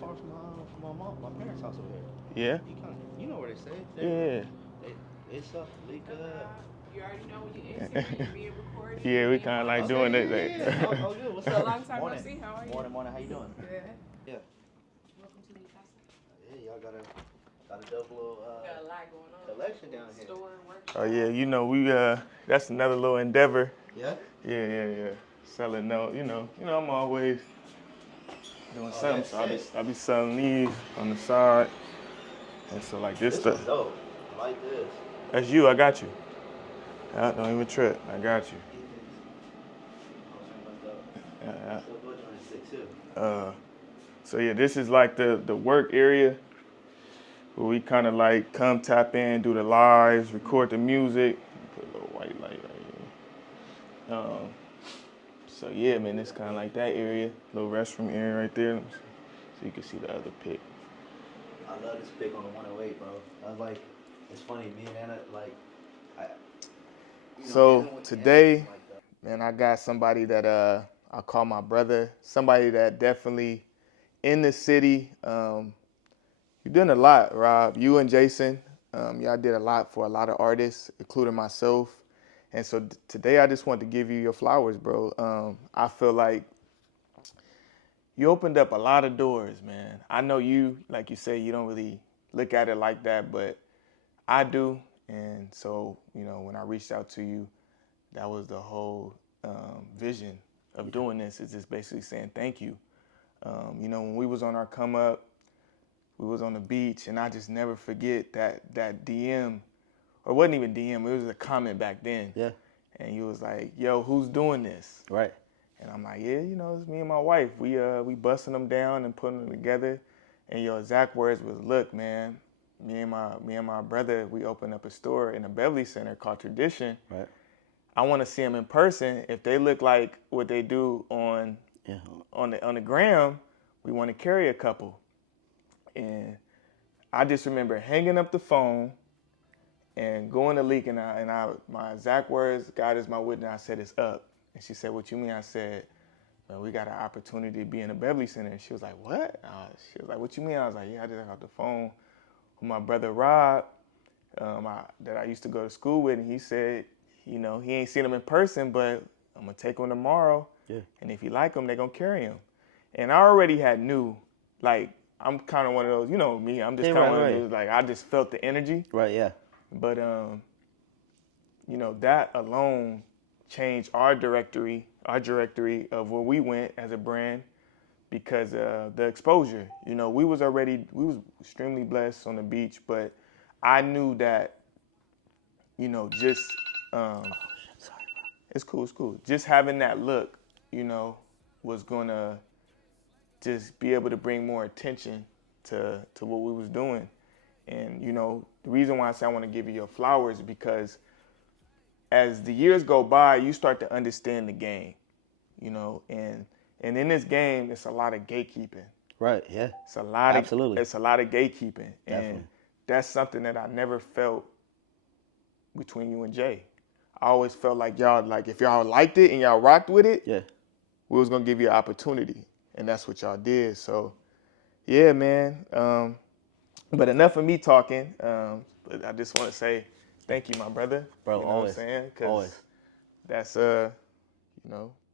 far from my parents' house over here. Yeah. You know where they stay. Yeah. They stuff Lika. You already know when you enter, you're being recorded. Yeah, You're we being kind of like monitored. doing Okay, it. yeah, yeah. Like, Oh, good. What's So up? long time no Morning. see. How are you? Morning. How you doing? Good. Yeah. Welcome to New Castle. Yeah, y'all got a double Got a lot going on. collection down here. Store, oh workshop. yeah, you know we that's another little endeavor. Yeah. Yeah. Selling no, I'm always doing Oh, something. that's So sick. I be selling these on the side, and so like this This stuff. one's dope. I like this. That's you. I got you. Don't even trip. I got you. Oh, that one's dope. Yeah. Those joints sick too. Uh, so yeah, this is like the work area where we kind of like come tap in, do the lives, record the music. Put a little white light right here. So yeah, man, it's kind of like that area, little restroom area right there. Let me see. So you can see the other pic. I love this pick on the 108, bro. I was like, it's funny. Me and Anna, like, I, So Anna was today, like, man, I got somebody that I call my brother. Somebody that definitely in the city. You're doing a lot, Rob. You and Jason, y'all did a lot for a lot of artists, including myself. And so today I just want to give you your flowers, bro. I feel like you opened up a lot of doors, man. I know you, like you say, you don't really look at it like that, but I do. And so, when I reached out to you, that was the whole vision of doing this, is just basically saying thank you. When we was on our come up, we was on the beach, and I just never forget that DM, or it wasn't even DM, it was a comment back then. yeah, And you was like, "Yo, who's doing this?" right. And I'm like, "Yeah, it's me and my wife. We busting them down and putting them together." And your exact words was, "Look, man, me and my brother, we opened up a store in the Beverly Center called Tradition. Right. I want to see them in person. If they look like what they do Yeah. on the gram, we want to carry a couple." And I just remember hanging up the phone and going to Leak, and my exact words, "God is my witness," I said, "It's up." And she said, "What you mean?" I said, "Man, we got an opportunity to be in the Beverly Center." And she was like, "What?" She was like, "What you mean?" I was like, "Yeah, I just got off the phone with my brother Rob, that I used to go to school with, and he said, he ain't seen him in person, but I'm gonna take him tomorrow, Yeah. and if he like him, they gonna carry him." And I already had knew, like, I'm kind of one of those, me, I'm just Yeah. kind of Right. one of Right. those, like, I just felt the energy. Right. Yeah. But that alone changed our directory of where we went as a brand, because the exposure. We was extremely blessed on the beach, but I knew that, just um, Sorry, it's cool. Just having that look, was gonna just be able to bring more attention to what we was doing. And the reason why I say I want to give you your flowers is because as the years go by, you start to understand the game, and in this game, it's a lot of gatekeeping. bro. Right. Yeah. It's a lot of Absolutely. it's a lot of gatekeeping, and Definitely. that's something that I never felt between you and Jay. I always felt like y'all, like, if y'all liked it and y'all rocked with it, Yeah. we was gonna give you an opportunity, and that's what y'all did. So yeah, man. But enough of me talking. But I just want to say thank you, my brother. Bro. You know what I'm Always. saying? Because Always. that's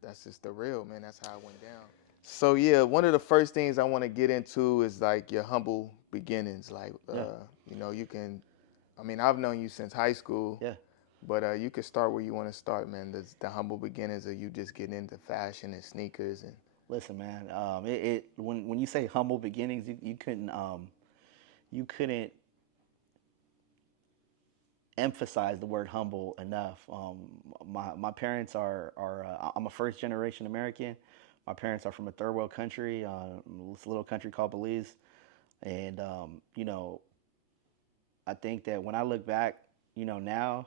that's just the real, man. That's how it went down. So yeah, one of the first things I want to get into is like your humble beginnings. Like, Yeah. you can. I mean, I've known you since high school, Yeah. but you can start where you want to start, man. The humble beginnings of you just getting into fashion and sneakers and. Listen, man. When you say humble beginnings, you couldn't emphasize the word humble enough. My parents are I'm a first generation American. My parents are from a third world country, this little country called Belize, and I think that when I look back, now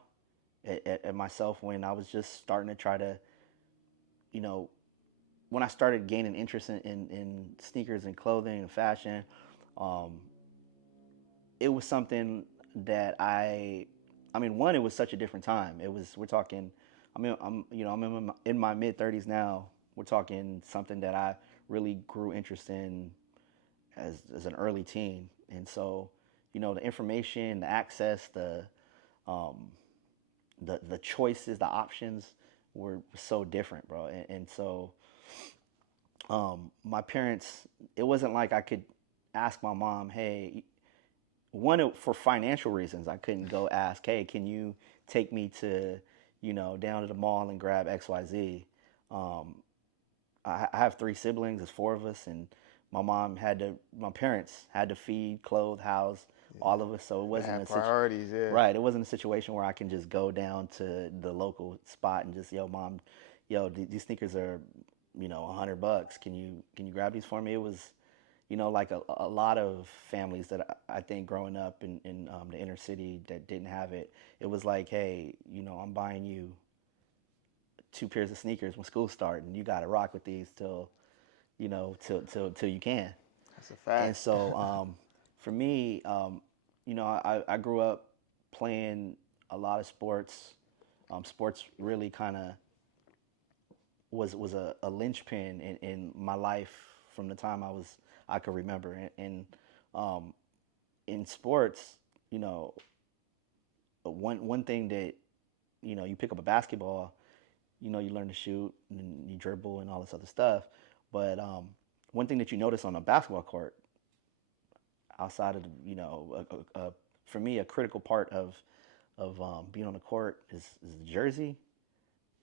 at myself when I was just starting to try to, you know, when I started gaining interest in sneakers and clothing and fashion, um, it was something that I mean, one, it was such a different time. We're talking, I'm in my mid 30s now. We're talking something that I really grew interest in as an early teen, and so the information, the access, um, the choices, the options were so different, bro. And so my parents, it wasn't like I could ask my mom, hey, one for financial reasons, I couldn't go ask, hey, can you take me to, down to the mall and grab XYZ. Um, I have three siblings. There's four of us, and my parents had to feed, clothe, house all of us. So it They wasn't had a priorities, yeah. right. It wasn't a situation where I can just go down to the local spot and just, yo, mom, yo, these sneakers are, $100. Can you grab these for me? It was, like a lot of families that I think growing up in the inner city that didn't have it. It was like, hey, I'm buying you two pairs of sneakers when school starts, and you got to rock with these till you can. That's a fact. And so for me, I grew up playing a lot of sports. Sports really kind of was a linchpin in my life from the time I could remember. And in sports, you know, one thing that you pick up a basketball, you learn to shoot and you dribble and all this other stuff. But one thing that you notice on a basketball court, outside of for me, a critical part of being on the court is the jersey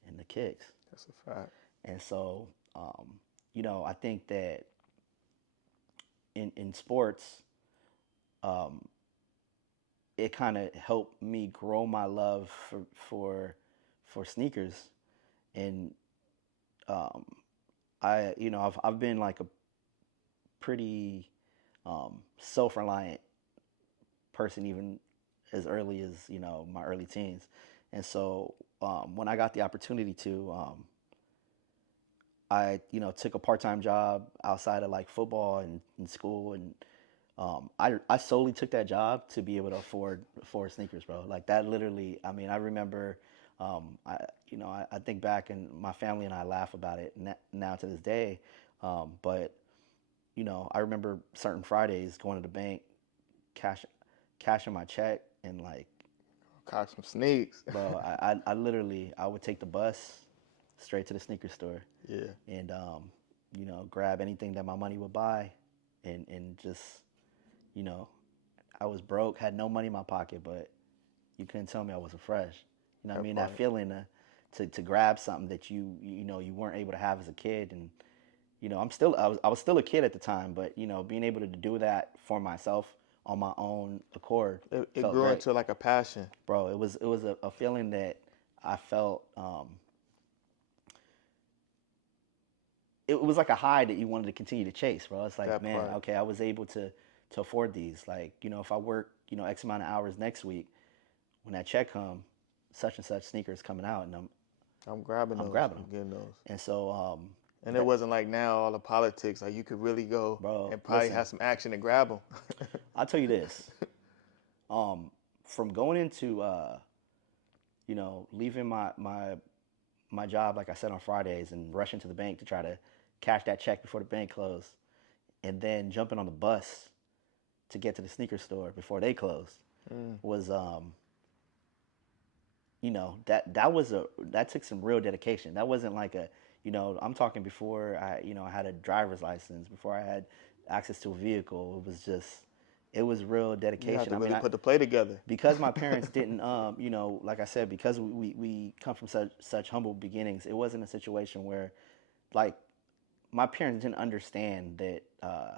and the kicks. That's a fact. And so, I think that in sports, it kind of helped me grow my love for sneakers. And I've been like a pretty self-reliant person even as early as my early teens. And so when I got the opportunity to, I took a part-time job outside of like football and school, and I solely took that job to be able to afford sneakers, bro. Like that literally. I mean, I remember. I think back, and my family and I laugh about it now to this day. But I remember certain Fridays going to the bank, cashing my check, and like, Cock some sneaks. bro, I literally I would take the bus straight to the sneaker store. Yeah. And grab anything that my money would buy, and just I was broke, had no money in my pocket, but you couldn't tell me I wasn't fresh. You know what I mean? That feeling to grab something that you weren't able to have as a kid. And I was still a kid at the time, but being able to do that for myself on my own accord, It felt grew great. into like a passion. Bro, it was a feeling that I felt. It was like a high that you wanted to continue to chase, bro. It's like, That man, part. okay, I was able to afford these. Like, if I work, X amount of hours next week, when that check come, such and such sneakers coming out, and I'm grabbing I'm those. grabbing I'm them. getting those. And so, And it wasn't like now all the politics. Like you could really go bro, and probably listen, have some action to grab them. I'll tell you this, from going into, leaving my job, like I said, on Fridays, and rushing to the bank to try to cash that check before the bank closed, and then jumping on the bus to get to the sneaker store before they closed, was that took some real dedication. That wasn't like I'm talking before I had a driver's license, before I had access to a vehicle. It was real dedication. You have to I really mean, put the play together. because my parents didn't, like I said, because we come from such humble beginnings, it wasn't a situation where, like, my parents didn't understand that, oh,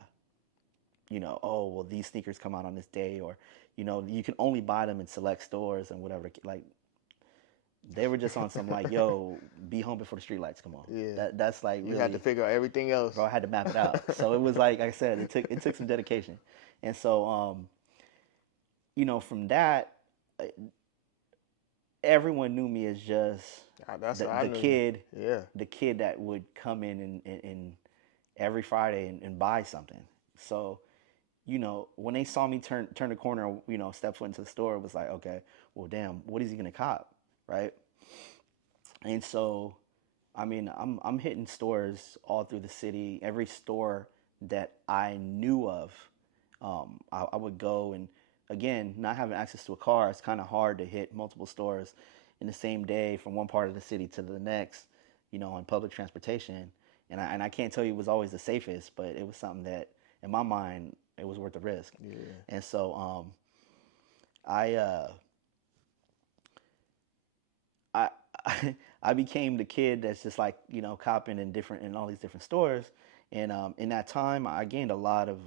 well, these sneakers come out on this day, or, you can only buy them in select stores and whatever. Like, they were just on some like, yo, be home before the street lights come on. Yeah. That's like You really, had to figure out everything else. bro. I had to map it out. So it was like I said, it took some dedication, and so from that, everyone knew me as just That's the, what I the knew. kid, Yeah. the kid that would come in every Friday and buy something. So, when they saw me turn the corner, step foot into the store, it was like, okay, well, damn, what is he gonna cop, right? And so, I mean, I'm hitting stores all through the city. Every store that I knew of. I would go, and again, not having access to a car, it's kind of hard to hit multiple stores in the same day from one part of the city to the next, on public transportation. And I can't tell you it was always the safest, but it was something that, in my mind, it was worth the risk. Yeah. And so I I I became the kid that's just like copping in all these different stores, and in that time I gained a lot of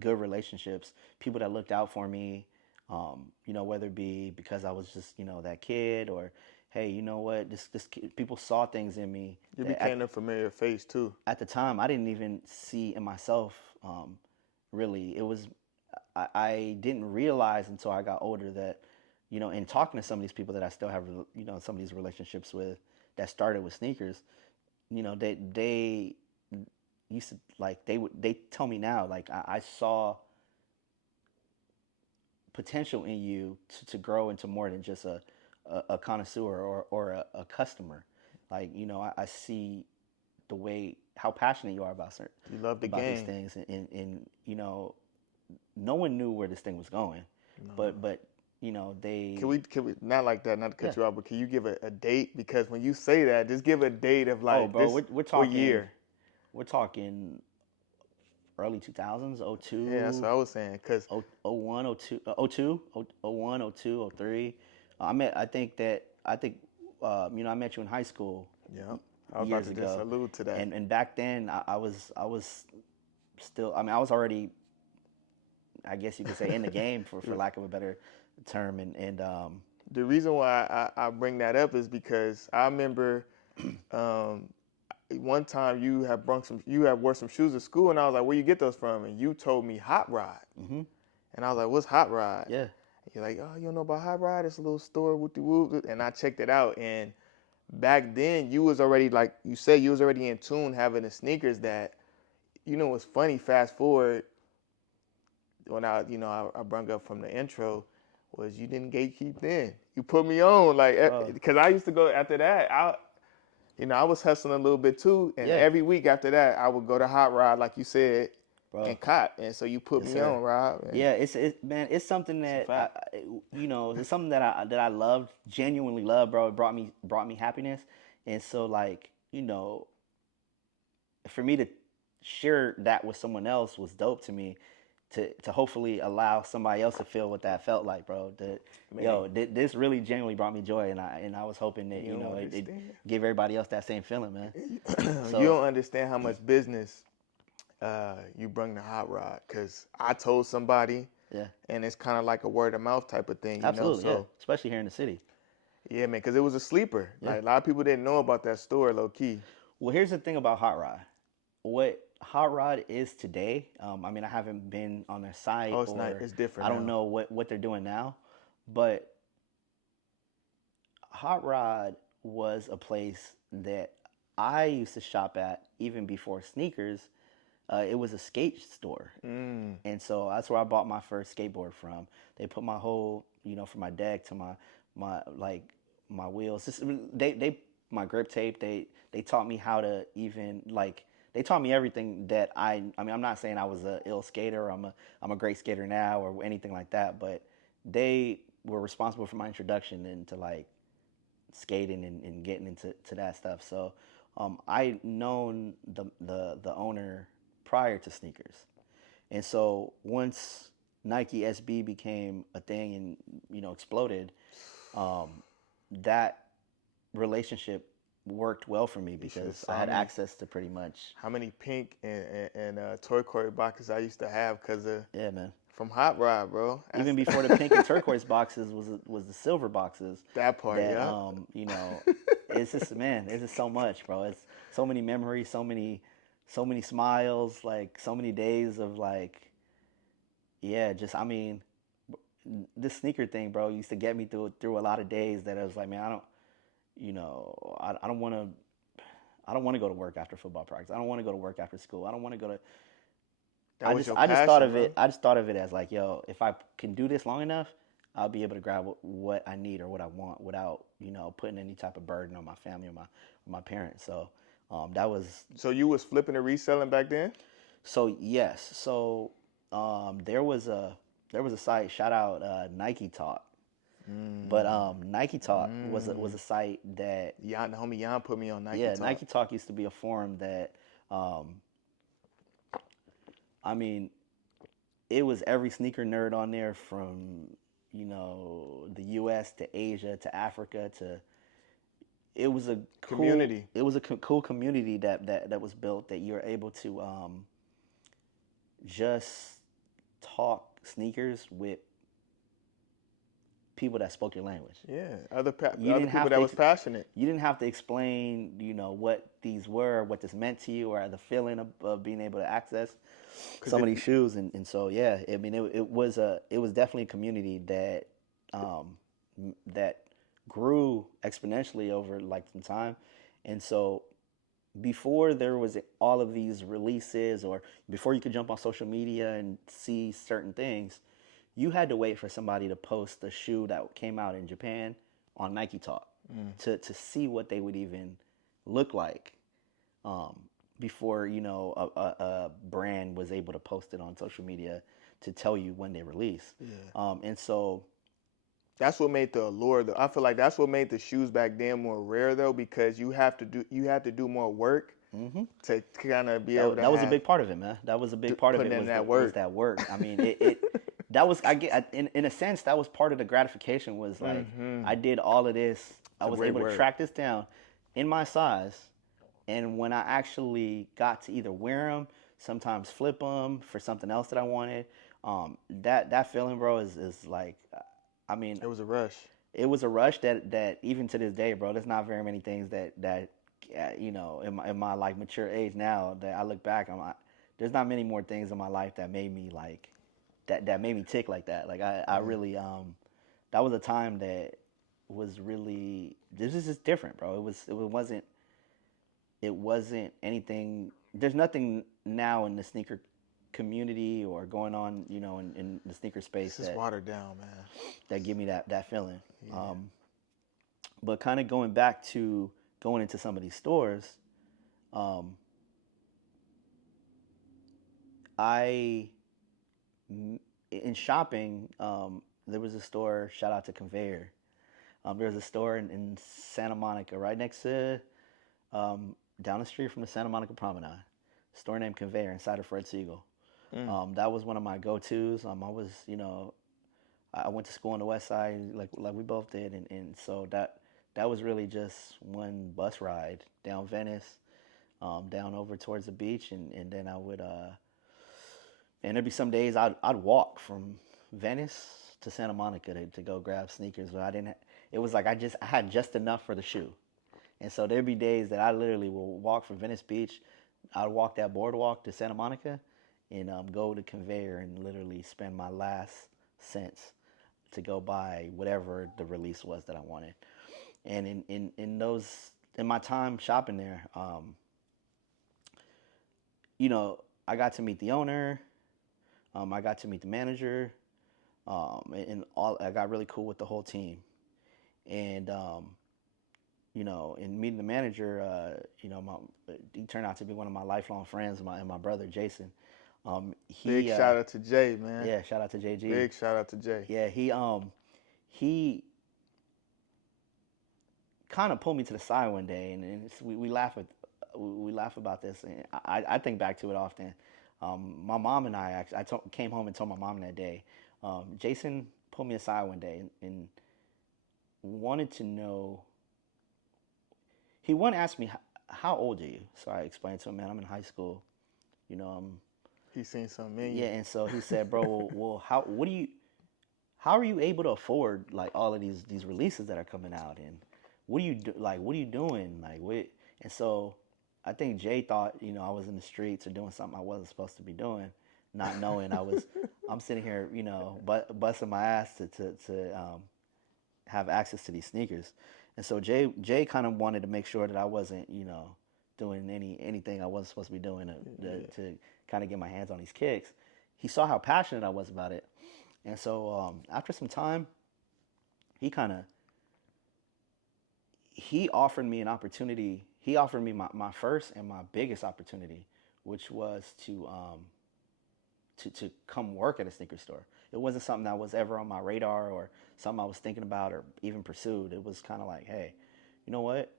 good relationships, people that looked out for me, whether it be because I was just that kid, or hey, you know what, this kid, people saw things in me. You that became a familiar face too. At the time I didn't even see in myself. Really, it was I didn't realize until I got older that, in talking to some of these people that I still have, some of these relationships with that started with sneakers, they used to, like, they tell me now, like, I saw potential in you to grow into more than just a connoisseur or a customer. Like, I see the way, how passionate you are about You love the about game. these things, and no one knew where this thing was going, No. but they Can we not like that, not to cut yeah. you off, but can you give a date? Because when you say that, just give a date of like Oh, bro, this. we're What talking year? we're talking early 2000s, Yeah, that's what I was saying. Cause 01, 02, 02, 01, 02, 03. I think I met you in high school yeah, I was about years to just ago, allude to that. and back then I was still, I was already, I guess you could say, in the game, for lack of a better term, and The reason why I bring that up is because I remember one time you had wore some shoes to school, and I was like, "Where you get those from?" And you told me Hot Rod, and I was like, "What's Hot Rod?" yeah. You're like, "Oh, you don't know about Hot Rod? It's a little store, whoop de whoop." And I checked it out, and back then you was already, like you said, you was already in tune having the sneakers that, what's funny. Fast forward, when I brung up from the intro, was you didn't gatekeep then. You put me on, like, Bro. because I used to go after that. I was hustling a little bit too, and Yeah. every week after that, I would go to Hot Rod, like you said, Bro. and cop. And so you put Yes, me sir. on, Rob. And Yeah, man, it's something that fact. it's something that I loved, genuinely loved, bro. It brought me happiness, and so, like, for me to share that with someone else was dope to me. To hopefully allow somebody else to feel what that felt like, bro. This really genuinely brought me joy, and I was hoping that You don't it understand. give everybody else that same feeling, man. So You don't understand how much business you bring to Hot Rod, because I told somebody, yeah, and it's kind of like a word of mouth type of thing, absolutely, yeah, So especially here in the city. yeah, man, because it was a sleeper. Yeah. Like, a lot of people didn't know about that store, low key. Well, here's the thing about Hot Rod. What Hot Rod is today, I haven't been on their site, Oh, it's or not. It's different. I don't know what they're doing now, but Hot Rod was a place that I used to shop at even before sneakers. It was a skate store, and so that's where I bought my first skateboard from. They put my whole, from my deck to my like my wheels. They my grip tape. They taught me how to even, like, they taught me everything that I'm not saying I was a ill skater. Or I'm a great skater now or anything like that, but they were responsible for my introduction into, like, skating and getting into that stuff. So I known the owner prior to sneakers, and so once Nike SB became a thing and exploded, that relationship worked well for me because I had access to pretty much. How many pink and turquoise boxes I used to have because of, Yeah, man. from Hot Rod, bro. Even before the pink and turquoise boxes was the silver boxes. That part, That yeah. it's just, man, it's just so much, bro. It's so many memories, so many smiles, like, so many days of, like, yeah, just, this sneaker thing, bro, used to get me through a lot of days that I was like, man, I don't want to. I don't want to go to work after football practice. I don't want to go to work after school. I don't want to go to. That was your I just thought passion, of it. bro. I just thought of it as, like, yo, if I can do this long enough, I'll be able to grab what I need or what I want without putting any type of burden on my family or my parents. So That was So you was flipping and reselling back then? so yes. So there was a site. Shout out Nike Talk. But Nike Talk was a site that Jan, the homie Jan put me on Nike yeah, Talk. Nike Talk used to be a forum that um, I mean, it was every sneaker nerd on there from the U.S. to Asia to Africa to it was a Community. It was a cool community that was built that you're able to just talk sneakers with people that spoke your language. Yeah, other You other didn't people have that to was passionate. You didn't have to explain, what these were, what this meant to you, or the feeling of being able to access some of these shoes. And so, yeah, I mean, it was definitely a community that grew exponentially over like some time. And so before there was all of these releases or before you could jump on social media and see certain things, you had to wait for somebody to post a shoe that came out in Japan on Nike Talk to see what they would even look like before a brand was able to post it on social media to tell you when they release. And so That's what made the allure. I feel like that's what made the shoes back then more rare though, because you have to do more work to kind of be able to. that was a have, big part of it, man. That was a big part of it. putting in Was that was work. that work? I mean, it that was I get in a sense that was part of the gratification. Was like I did all of this. I was great able to work. track this down in my size, and when I actually got to either wear them, sometimes flip them for something else that I wanted, that feeling, bro, is like, I mean, It was a rush. it was a rush that even to this day, bro, there's not very many things that in my like mature age now that I look back, I'm like, there's not many more things in my life that made me like that made me tick like that. Like I really that was a time that was really, this is just different, bro. It wasn't anything. There's nothing now in the sneaker community or going on, in the sneaker space This is watered down, man. that give me that feeling. But kind of going back to going into some of these stores, I in shopping, there was a store. Shout out to Conveyor. There was a store in Santa Monica, right next to, down the street from the Santa Monica Promenade. A store named Conveyor inside of Fred Siegel. That was one of my go-tos. I was, I went to school on the West Side, like we both did, and so that was really just one bus ride down Venice, down over towards the beach, and then I would, and there'd be some days I'd walk from Venice to Santa Monica to go grab sneakers, but I didn't. It was like I had just enough for the shoe, and so there'd be days that I literally will walk from Venice Beach. I'd walk that boardwalk to Santa Monica, and go to Conveyor and literally spend my last cents to go buy whatever the release was that I wanted. And in my time shopping there, I got to meet the owner, I got to meet the manager, and I got really cool with the whole team. And in meeting the manager, he turned out to be one of my lifelong friends, and my brother Jason. Big shout out to Jay, man. Yeah, shout out to JG. Big shout out to Jay. Yeah, he kind of pulled me to the side one day, and we laugh about this. And I think back to it often. My mom and I actually came home and told my mom that day. Jason pulled me aside one day and wanted to know. He wanted to ask me, how old are you? So I explained to him, man, I'm in high school. He's seen something in you. Yeah, and so he said, bro, well, how are you able to afford like all of these releases that are coming out, and what are you doing, like what? And so I think Jay thought, I was in the streets or doing something I wasn't supposed to be doing, not knowing I'm sitting here, busting my ass to have access to these sneakers. And so Jay kind of wanted to make sure that I wasn't, doing anything I wasn't supposed to be doing to kind of get my hands on these kicks. He saw how passionate I was about it. And so after some time, he offered me an opportunity. he offered me my first and my biggest opportunity, which was to come work at a sneaker store. It wasn't something that was ever on my radar or something I was thinking about or even pursued. It was kind of like, hey, you know what?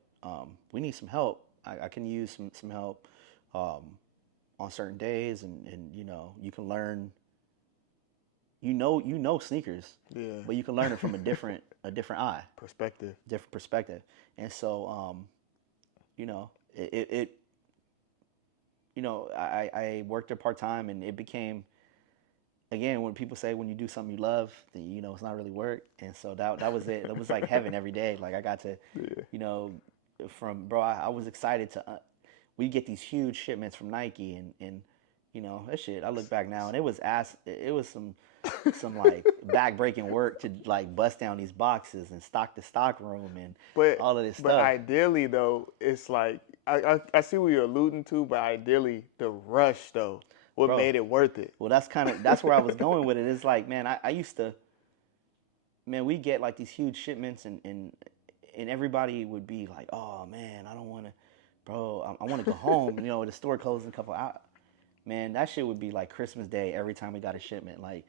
We need some help. I can use some help on certain days, and you know, you can learn. You know sneakers, Yeah. but you can learn it from a different eye, Perspective. different perspective. And so, you know, it you know, I worked there part time, and it became, again, when people say when you do something you love, then you know it's not really work. And so that was it. It was like heaven every day. Like I got to, Yeah. you know, from bro, I was excited to. We get these huge shipments from Nike, and you know that shit. I look back now, and it was some like back breaking work to like bust down these boxes and stock the stock room and But all of this but stuff. ideally though, it's like I see what you're alluding to, but ideally the rush though, what Bro, made it worth it. well, that's where I was going with it. It's like, man, I used to, man, we get like these huge shipments, and everybody would be like, oh man, I don't want to, bro, I want to go home. You know, the store closed in a couple hours. Man, that shit would be like Christmas Day every time we got a shipment, like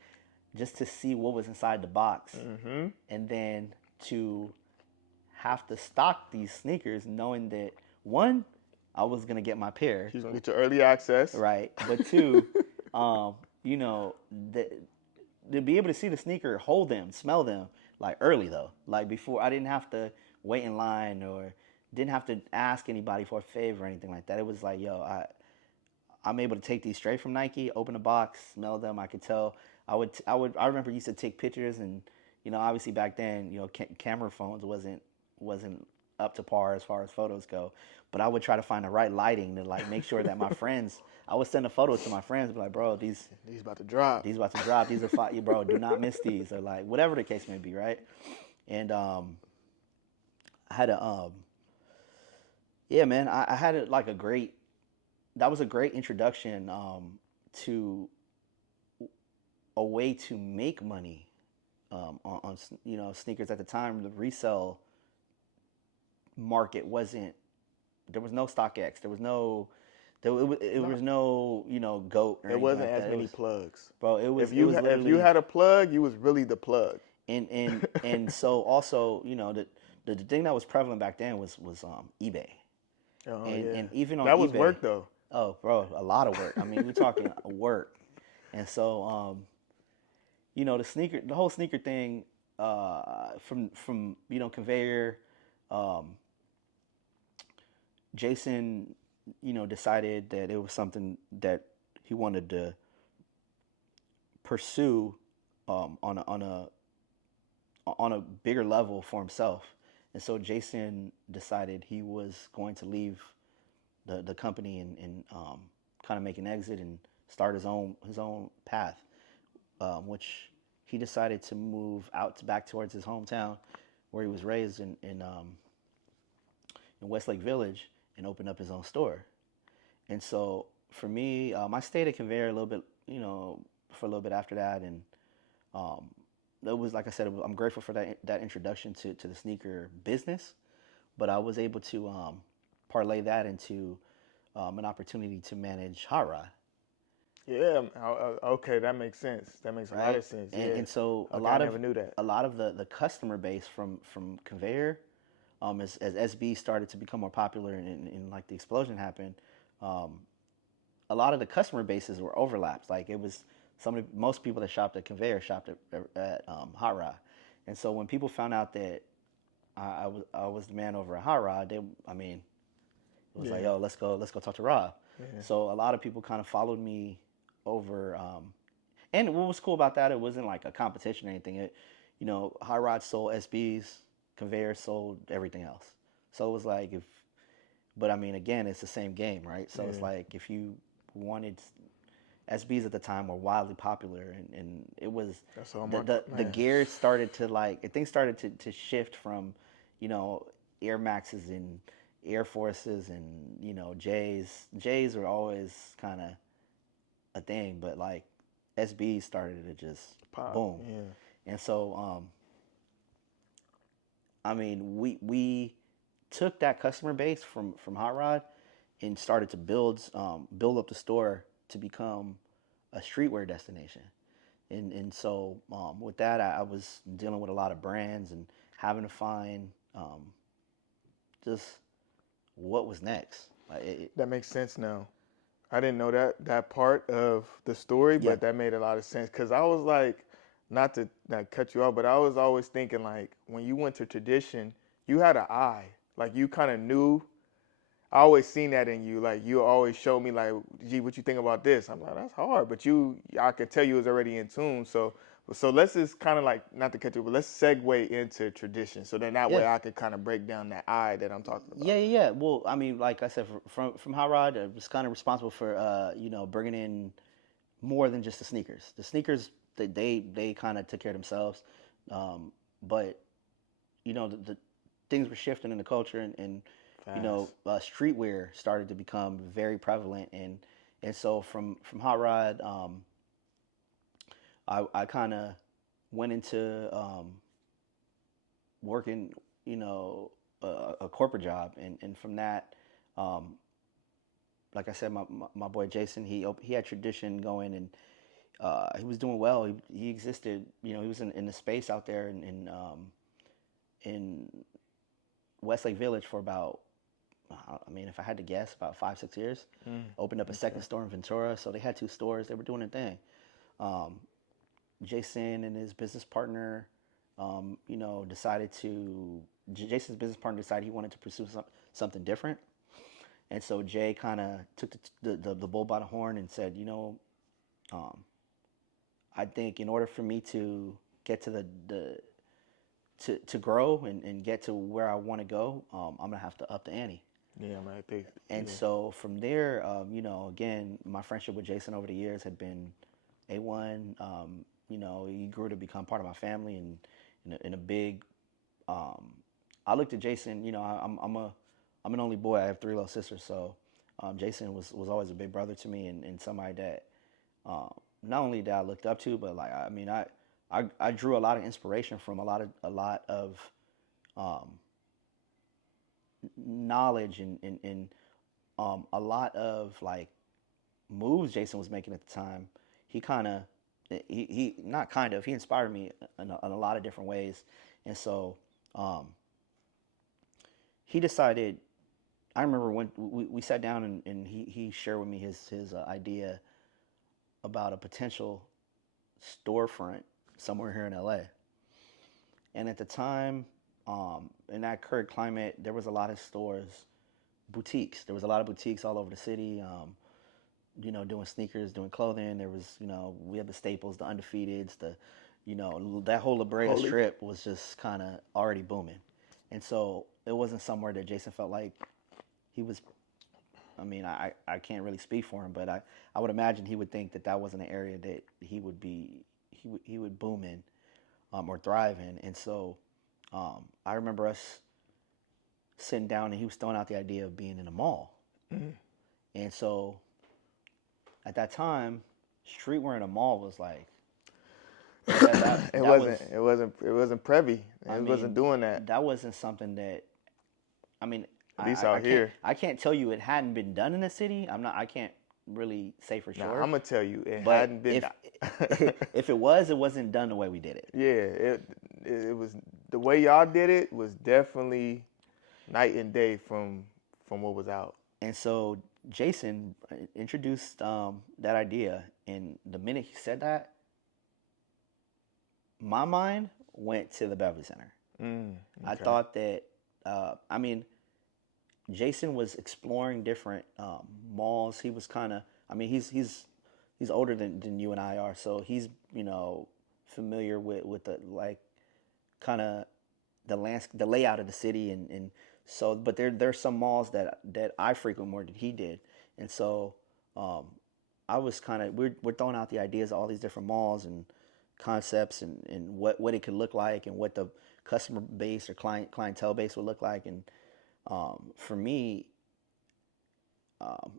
just to see what was inside the box, and then to have to stock these sneakers, knowing that one, I was gonna get my pair, She's gonna get your early access. right, but two, you know, the to be able to see the sneaker, hold them, smell them, like early though. Like before, I didn't have to wait in line or didn't have to ask anybody for a favor or anything like that. It was like, yo, I'm able to take these straight from Nike, open the box, smell them. I could tell. I remember used to take pictures, and you know, obviously back then, you know, camera phones wasn't up to par as far as photos go. But I would try to find the right lighting to like make sure that my friends. I would send the photos to my friends, be like, bro, these about to drop. These about to drop. These are fire, bro. Do not miss these, or like whatever the case may be, right? And I had a yeah, man. I had a, like a great. That was a great introduction to a way to make money on you know sneakers at the time. The resale market wasn't. There was no StockX. There was no. It was no, you know, GOAT or There anything wasn't like as that. many plugs. Bro, it was. If you had a plug, you was really the plug. And so also, you know, the thing that was prevalent back then was eBay. Oh, And even on that eBay, was work though. oh, bro, a lot of work. I mean, we're talking work. And so, you know, the whole sneaker thing, from you know, conveyor, Jason, you know, decided that it was something that he wanted to pursue on a bigger level for himself. And so Jason decided he was going to leave the company and kind of make an exit and start his own path, which he decided to move back towards his hometown where he was raised in Westlake Village and open up his own store. And so for me, I stayed at Conveyor a little bit, you know, for a little bit after that, and it was, like I said, I'm grateful for that introduction to the sneaker business. But I was able to parlay that into an opportunity to manage Hot Rod. Yeah. Okay, that makes sense. That makes a lot of sense. And, Yeah. and so Okay, I never knew that. a lot of the customer base from Conveyor, as SB started to become more popular and like the explosion happened, a lot of the customer bases were overlaps. Like it was most people that shopped at Conveyor shopped at Hot Rod, and so when people found out that I was the man over at Hot Rod, I mean, it was like, yo, let's go talk to Rob. Yeah. So a lot of people kind of followed me over. And what was cool about that, it wasn't like a competition or anything. You know, Hot Rod sold SBs, Conveyor sold everything else. So it was like but I mean, again, it's the same game, right? So it's like if you wanted, SBs at the time were wildly popular, and it was the gears started to things started to shift from, you know, Air Maxes and Air Forces and, you know, J's were always kind of a thing, but like SBs started to just Pop. boom. Yeah. And so I mean, we took that customer base from Hot Rod and started to build up the store to become a streetwear destination. And so with that, I was dealing with a lot of brands and having to find just what was next. That makes sense now. I didn't know that part of the story, Yeah, but that made a lot of sense because I was like, not to not cut you off, but I was always thinking like when you went to tradition, you had an eye, like you kind of knew. I always seen that in you, like you always showed me like, gee, what you think about this? I'm like, that's hard, but I could tell you was already in tune. So let's just kind of like not to cut you, but let's segue into tradition, so then that yeah. way I could kind of break down that eye that I'm talking Yeah, about. yeah, yeah. Well, I mean, like I said, from Hot Rod, I was kind of responsible for bringing in more than just the sneakers. The sneakers, they kind of took care of themselves, but the things were shifting in the culture, and Fast. streetwear started to become very prevalent, and so from Hot Rod, I kind of went into working, a corporate job, and from that, um, like I said, my boy Jason, he had tradition going, and he was doing well. He existed, he was in the space out there in Westlake Village for about, I mean, if I had to guess, about 5 6 years. Opened up a second Okay. store in Ventura, so they had two stores. They were doing their thing. Um, Jason and his business partner, decided to. Jason's business partner decided he wanted to pursue something different, and so Jay kind of took the bull by the horn and said, um, I think in order for me to get to to grow and get to where I want to go, I'm gonna have to up the ante. Yeah, man. I think And yeah. so from there, again, my friendship with Jason over the years had been A1. He grew to become part of my family, and in a big. Um, I looked at Jason. I'm an only boy. I have three little sisters, so Jason was always a big brother to me, and somebody that um, not only that I looked up to, but like I mean, I drew a lot of inspiration from a lot of um, knowledge and a lot of like moves Jason was making at the time. He kind of he not kind of he inspired me in a lot of different ways, and so um, he decided. I remember when we sat down and he shared with me his idea about a potential storefront somewhere here in LA. And at the time, in that current climate, there was a lot of stores, boutiques. There was a lot of boutiques all over the city. Doing sneakers, doing clothing. There was, we had the staples, the undefeateds, that whole La Brea Holy. strip was just kind of already booming. And so it wasn't somewhere that Jason felt like he was. I mean, I can't really speak for him, but I would imagine he would think that that wasn't an area that he would boom in, or thrive in. And so I remember us sitting down, and he was throwing out the idea of being in a mall. Mm. And so at that time, streetwear in a mall was like It that was. wasn't. It wasn't Prevy. I It wasn't mean, doing that. that wasn't something that. I mean, At least I out can't here. I can't tell you it hadn't been done in the city. I can't really say for Now sure. I'm gonna tell you, it But hadn't been. if it was, it wasn't done the way we did it. Yeah, it was the way y'all did it was definitely night and day from what was out. And so Jason introduced that idea, and the minute he said that, my mind went to the Beverly Center. Mm, I okay. thought that, I mean, Jason was exploring different malls. He was kind of, I mean, he's older than you and I are, so he's familiar with the like kind of the layout of the city, and so but there's some malls that I frequent more than he did, and so um, I was kind of we're throwing out the ideas of all these different malls and concepts, and what it could look like, and what the customer base or clientele base would look like. And for me, um,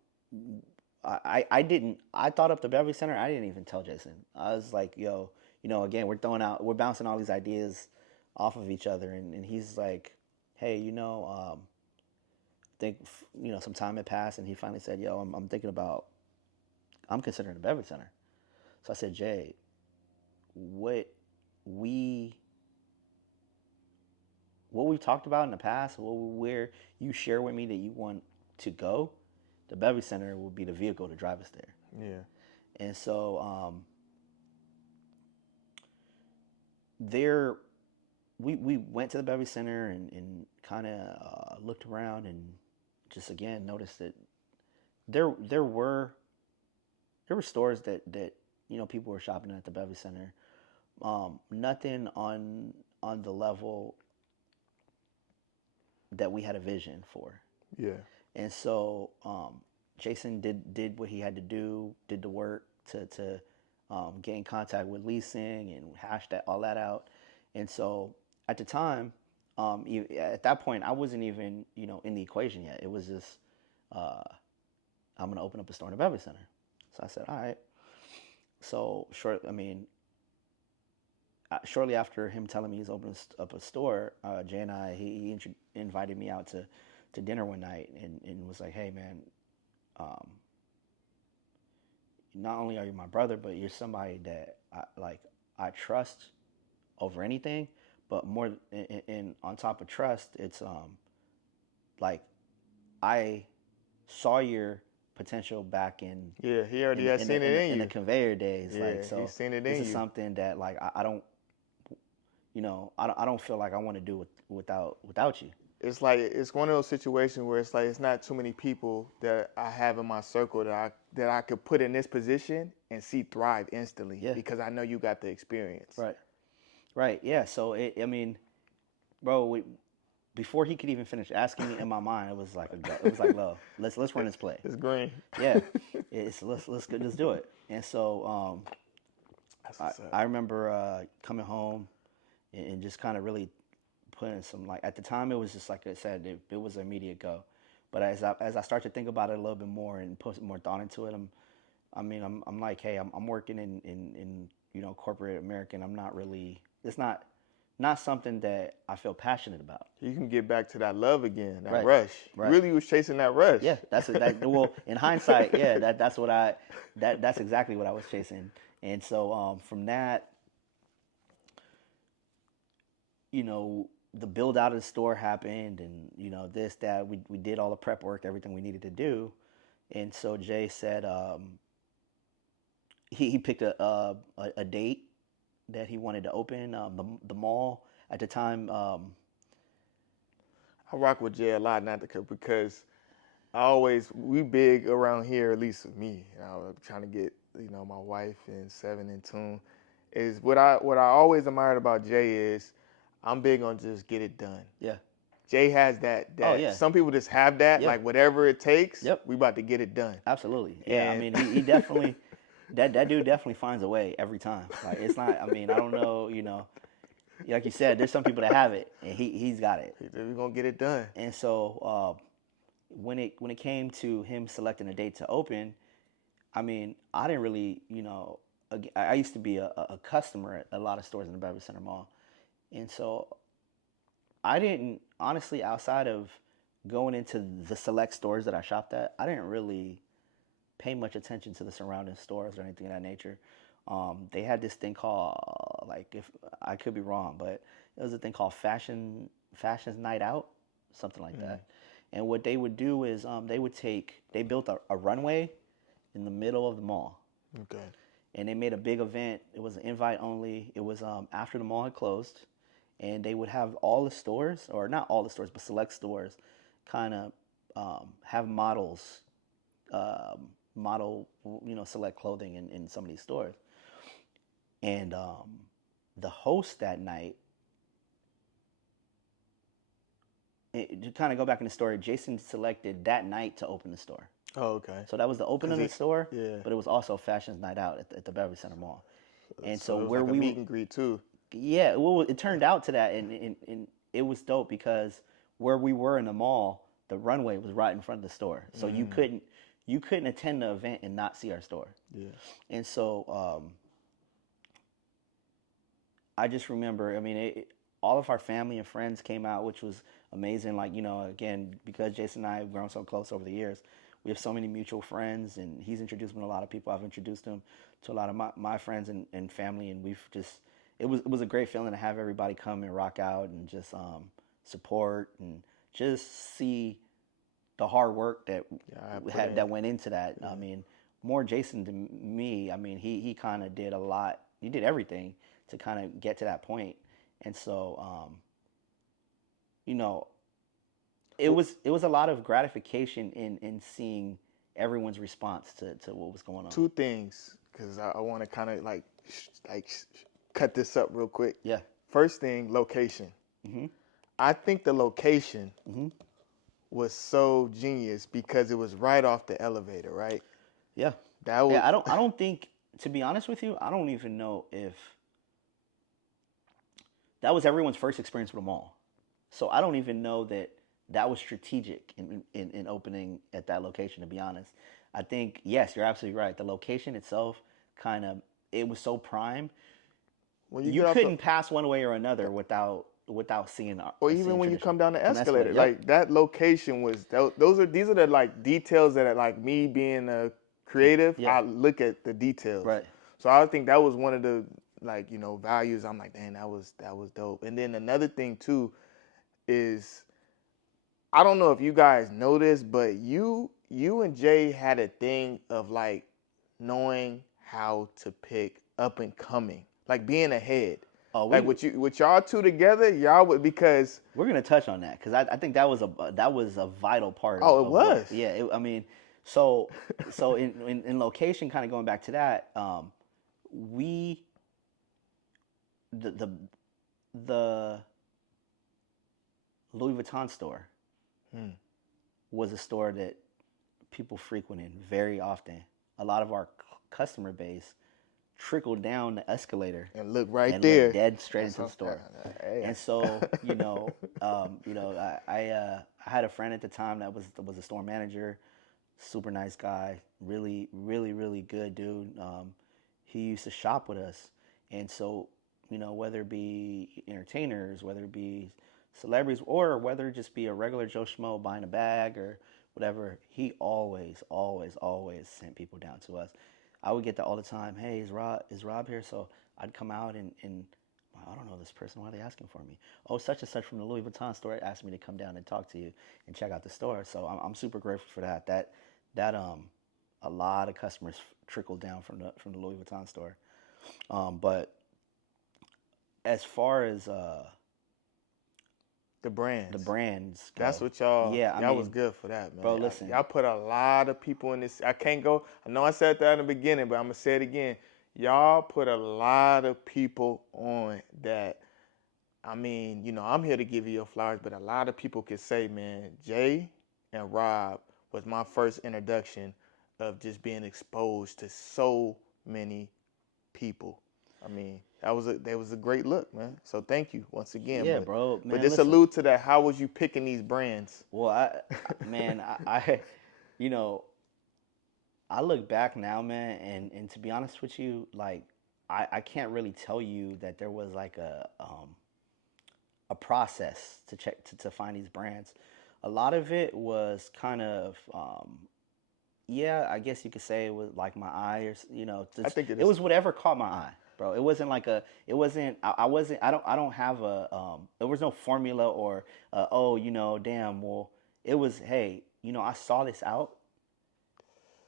I didn't I thought up the Beverly Center. I didn't even tell Jason. I was like, yo, again, we're bouncing all these ideas off of each other, and he's like, hey, think, some time had passed, and he finally said, "Yo, I'm thinking about, I'm considering a beverage center." So I said, "Jay, what we talked about in the past, where you share with me that you want to go, the beverage center will be the vehicle to drive us there." Yeah. And so there, we went to the beverage center and kind of looked around and just again noticed that there were stores that people were shopping at the beverage center. Nothing on the level that we had a vision for. Yeah. And so Jason did what he had to do, did the work to get in contact with leasing and hash all that out. And so at the time, at that point, I wasn't even in the equation yet. It was just I'm gonna open up a store in a beverage center. So I said, all right. So shortly after him telling me he's opening up a store, Jay and I, he invited me out to dinner one night and was like, "Hey man, not only are you my brother, but you're somebody that I trust over anything, but more and on top of trust, it's like I saw your potential back in he already had seen it in the you. conveyor days. Yeah, so he's seen it in this you. is something that I don't I don't feel like I want to do without you. It's like it's one of those situations where it's like it's not too many people that I have in my circle that I could put in this position and see thrive instantly. Yeah. Because I know you got the experience. Right. Yeah. So bro, before he could even finish asking me, in my mind, it was like "Lo, let's run this play." It's green. Yeah. Let's do it. And so I remember coming home and just kind of really putting some, like, at the time it was just like I said, it was an immediate go. But as I start to think about it a little bit more and put more thought into it, I'm like, hey, I'm working in corporate American. I'm not really, it's not something that I feel passionate about. You can get back to that love again, that Right. rush. Right. You really was chasing that rush. Yeah, well, in hindsight, yeah, that's exactly what I was chasing. And so from that, the build out of the store happened, and this, that, we did all the prep work, everything we needed to do. And so Jay said he picked a date that he wanted to open the mall at the time. I rock with Jay a lot, because we big around here, at least with me. I'm trying to get my wife and 7 in tune. Is what I always admired about Jay is I'm big on just get it done. Yeah. Jay has that. Oh, yeah. Some people just have that, Yeah. like whatever it takes. Yep. We about to get it done. Absolutely. Yeah. And He definitely that dude definitely finds a way every time. Like, it's not. I don't know. Like you said, there's some people that have it, and he's got it. We're gonna get it done. And so when it came to him selecting a date to open, I didn't really, I used to be a customer at a lot of stores in the Beverly Center Mall. And so I didn't, honestly, outside of going into the select stores that I shopped at, I didn't really pay much attention to the surrounding stores or anything of that nature. They had this thing called, like, if I could be wrong, but it was a thing called Fashion's Night Out, something like that. And what they would do is they built a runway in the middle of the mall. Okay. And they made a big event. It was an invite only. It was after the mall had closed. And they would have all the stores, or not all the stores, but select stores, kind of have models, select clothing in some of these stores. And the host that night, to kind of go back in the story, Jason selected that night to open the store. Oh, okay. So that was the opening of the store, yeah. but it was also Fashion's Night Out at the Beverly Center Mall. And so it was where like we a meet and greet too. Yeah, well, it turned out to that, and it was dope because where we were in the mall, the runway was right in front of the store, so you couldn't attend the event and not see our store. Yeah. And so I just remember, all of our family and friends came out, which was amazing. Like, you know, again, because Jason and I have grown so close over the years, we have so many mutual friends, and he's introduced me to a lot of people. I've introduced him to a lot of my friends and family, and we've just, it was a great feeling to have everybody come and rock out and just support and just see the hard work that that went into that. I mean, more Jason than me. I mean, he kind of did a lot. He did everything to kind of get to that point. And so, you know, it was a lot of gratification in seeing everyone's response to what was going on. Two things, because I want to kind of like cut this up real quick. Yeah. First thing, location. I think the location was so genius because it was right off the elevator, right? Yeah. That was. Yeah, I don't think, to be honest with you, I don't even know if that was everyone's first experience with a mall. So I don't even know that was strategic in opening at that location, to be honest. I think, yes, you're absolutely right. The location itself kind of, it was so prime. When you couldn't pass one way or another without seeing. Or even when you come down the escalator, yep. like that location was. These are the like details that are like me being a creative. Yeah. I look at the details. Right. So I think that was one of the like, you know, values. I'm like, dang, that was dope. And then another thing too is, I don't know if you guys know this, but you and Jay had a thing of like knowing how to pick up and coming, like being ahead. Oh, like with y'all two together, y'all would, because we're gonna touch on that because I think that was a vital part. Oh, it was. I mean, so in location, kind of going back to that, the Louis Vuitton store was a store that people frequented very often. A lot of our customer base trickled down the escalator and look right there, looked dead straight into the store. And so, I had a friend at the time that was a store manager, super nice guy, really, really, really good dude. He used to shop with us, and so, whether it be entertainers, whether it be celebrities, or whether it just be a regular Joe Schmo buying a bag or whatever, he always, always, always sent people down to us. I would get that all the time. Hey, is Rob here? So I'd come out and I don't know this person. Why are they asking for me? Oh, such and such from the Louis Vuitton store asked me to come down and talk to you and check out the store. So I'm super grateful for that. That a lot of customers trickled down from the Louis Vuitton store. But as far as the brands go, that's what y'all. Yeah, y'all was good for that, man. Bro, listen, y'all put a lot of people in this. I can't go. I know I said that in the beginning, but I'm gonna say it again. Y'all put a lot of people on that. I mean, I'm here to give you your flowers, but a lot of people could say, man, Jay and Rob was my first introduction of just being exposed to so many people. I mean, that was a great look, man. So thank you once again. Yeah, bro. Man, but just allude to that. How was you picking these brands? Well, I look back now, man, and to be honest with you, like I can't really tell you that there was like a process to check to find these brands. A lot of it was kind of I guess you could say it was like my eye, or I think it was whatever caught my eye. Bro, it wasn't like I don't have there was no formula or damn, well, it was, hey, I saw this out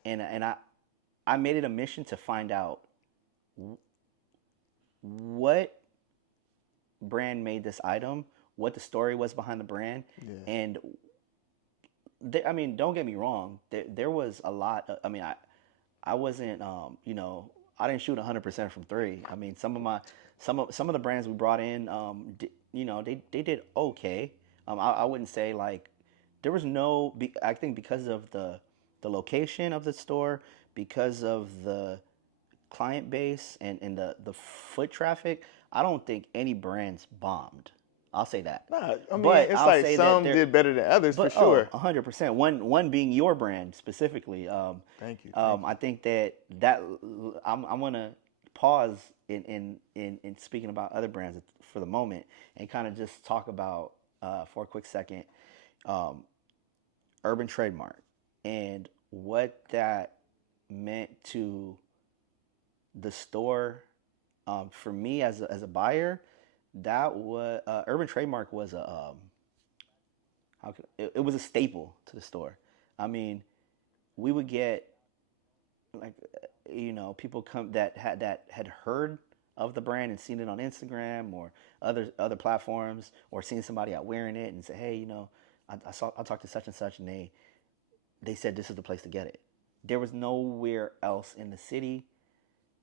and I made it a mission to find out what brand made this item, what the story was behind the brand. Yeah. And I mean, don't get me wrong, there was a lot I wasn't I didn't shoot 100% from three. I mean, some of the brands we brought in, they did okay. I wouldn't say like there was no. I think because of the location of the store, because of the client base and the foot traffic, I don't think any brands bombed. I'll say that. Nah, I mean, but it's like some did better than others, for sure. 100%. One being your brand specifically. Thank you. I think that I'm gonna pause in speaking about other brands for the moment and kind of just talk about for a quick second um, urban trademark and what that meant to the store. For me as a buyer, that was urban trademark was a it was a staple to the store. I mean, we would get like people come that had heard of the brand and seen it on Instagram or other platforms or seen somebody out wearing it and say, hey, I talked to such and such and they said this is the place to get it. There was nowhere else in the city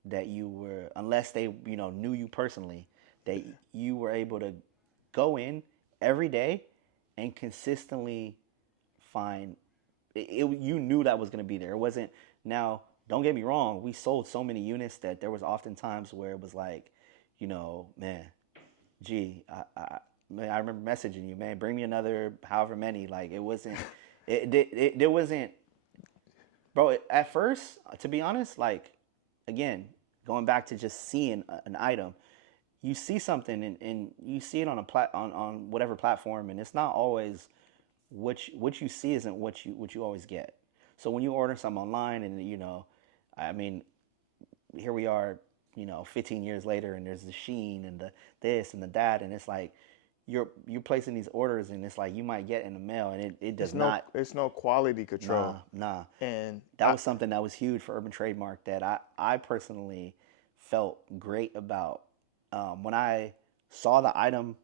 that you were, unless they knew you personally, that you were able to go in every day and consistently find you knew that was going to be there. It wasn't. Now don't get me wrong, we sold so many units that there was often times where it was like, man, gee, man, I remember messaging you, man, bring me another however many. Like it wasn't, there wasn't, bro. At first, to be honest, like again, going back to just seeing an item, you see something and you see it on on whatever platform, and it's not always what you see isn't what you always get. So when you order something online, and I mean, here we are, 15 years later, and there's the sheen and the this and the that, and it's like you're placing these orders, and it's like you might get in the mail, and it does not. It's no quality control. Nah. And that was something that was huge for Urban Trademark that I personally felt great about. When I saw the item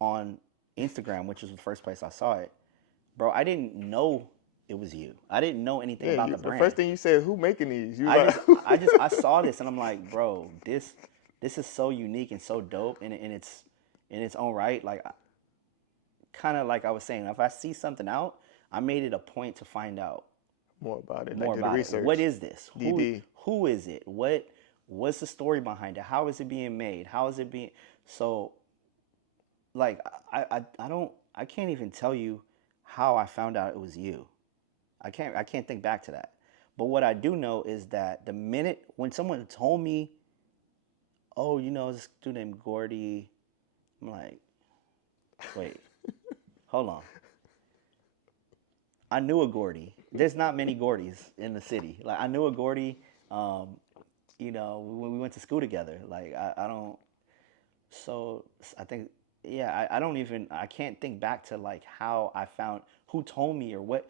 on Instagram, which was the first place I saw it, bro, I didn't know it was you. I didn't know anything about the brand. The first thing you said, who making these? I saw this and I'm like, bro, this is so unique and so dope in its own right. Like, kind of like I was saying, if I see something out, I made it a point to find out more about it. More about it. What is this? DD. Who is it? What's the story behind it? How is it being made? How is it being so? Like I can't even tell you how I found out it was you. I can't think back to that. But what I do know is that the minute when someone told me, oh, this dude named Gordy, I'm like, wait, hold on. I knew a Gordy. There's not many Gordys in the city. Like I knew a Gordy, when we went to school together. Like I don't. So I think, yeah, I can't think back to like how I found, who told me or what.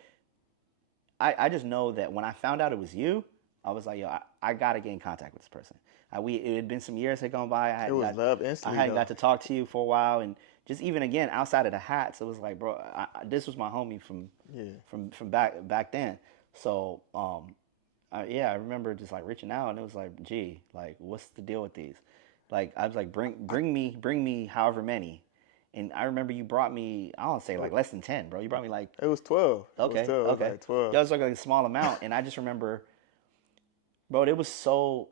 I just know that when I found out it was you, I was like, yo, I gotta get in contact with this person. It had been some years had gone by. Love instantly. I hadn't got to talk to you for a while, and just even again outside of the hats, it was like, bro, this was my homie from back then. So I remember just like reaching out, and it was like, gee, like what's the deal with these? Like I was like, bring me however many. And I remember you brought me, I don't say like less than 10, bro. You brought me like... It was 12. Okay, it was okay. Like 12. That was like a small amount. And I just remember, bro, it was so...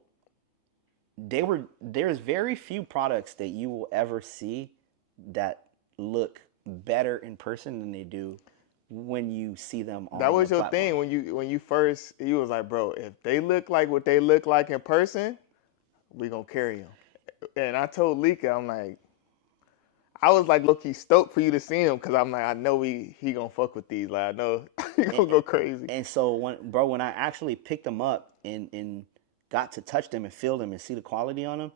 There's very few products that you will ever see that look better in person than they do when you see them on That was the your platform. thing when you first, you was like, bro, if they look like what they look like in person, we gonna carry them. And I told Lika, I'm like, I was like low-key stoked for you to see him because I'm like, I know he gonna fuck with these. Like I know he gonna go crazy. And so when I actually picked them up and got to touch them and feel them and see the quality on them,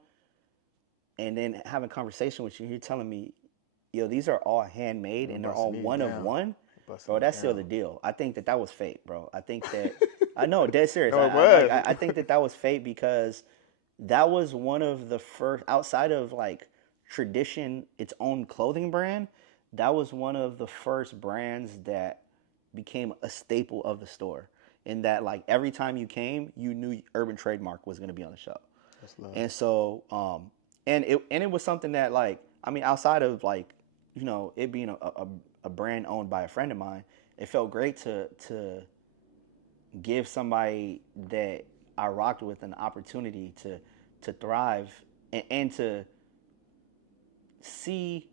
and then having a conversation with you, you're telling me, yo, these are all handmade and they're all one of one. Bro, that's still the deal. I think that was fate, bro. I think that I know, dead serious. No, it was. I think that was fate because that was one of the first, outside of like Tradition, its own clothing brand, that was one of the first brands that became a staple of the store. In that, like every time you came, you knew Urban Trademark was going to be on the show. That's love. And so, and it was something that, like, I mean, outside of like, it being a brand owned by a friend of mine, it felt great to give somebody that I rocked with an opportunity to thrive and to see,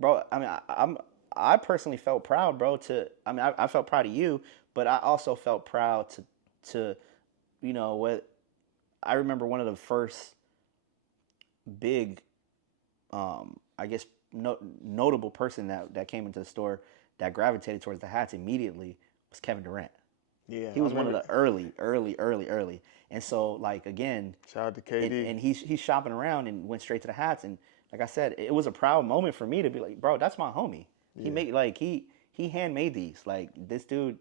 bro. I mean, I personally felt proud, bro. I felt proud of you, but I also felt proud to what I remember one of the first big, I guess, notable person that came into the store that gravitated towards the hats immediately was Kevin Durant. Yeah, He I was one of remember. the early. And so, like, again, Shout out to KD. and he's shopping around and went straight to the hats. And like I said, it was a proud moment for me to be like, bro, that's my homie. He Yeah. made like he handmade these. Like this dude,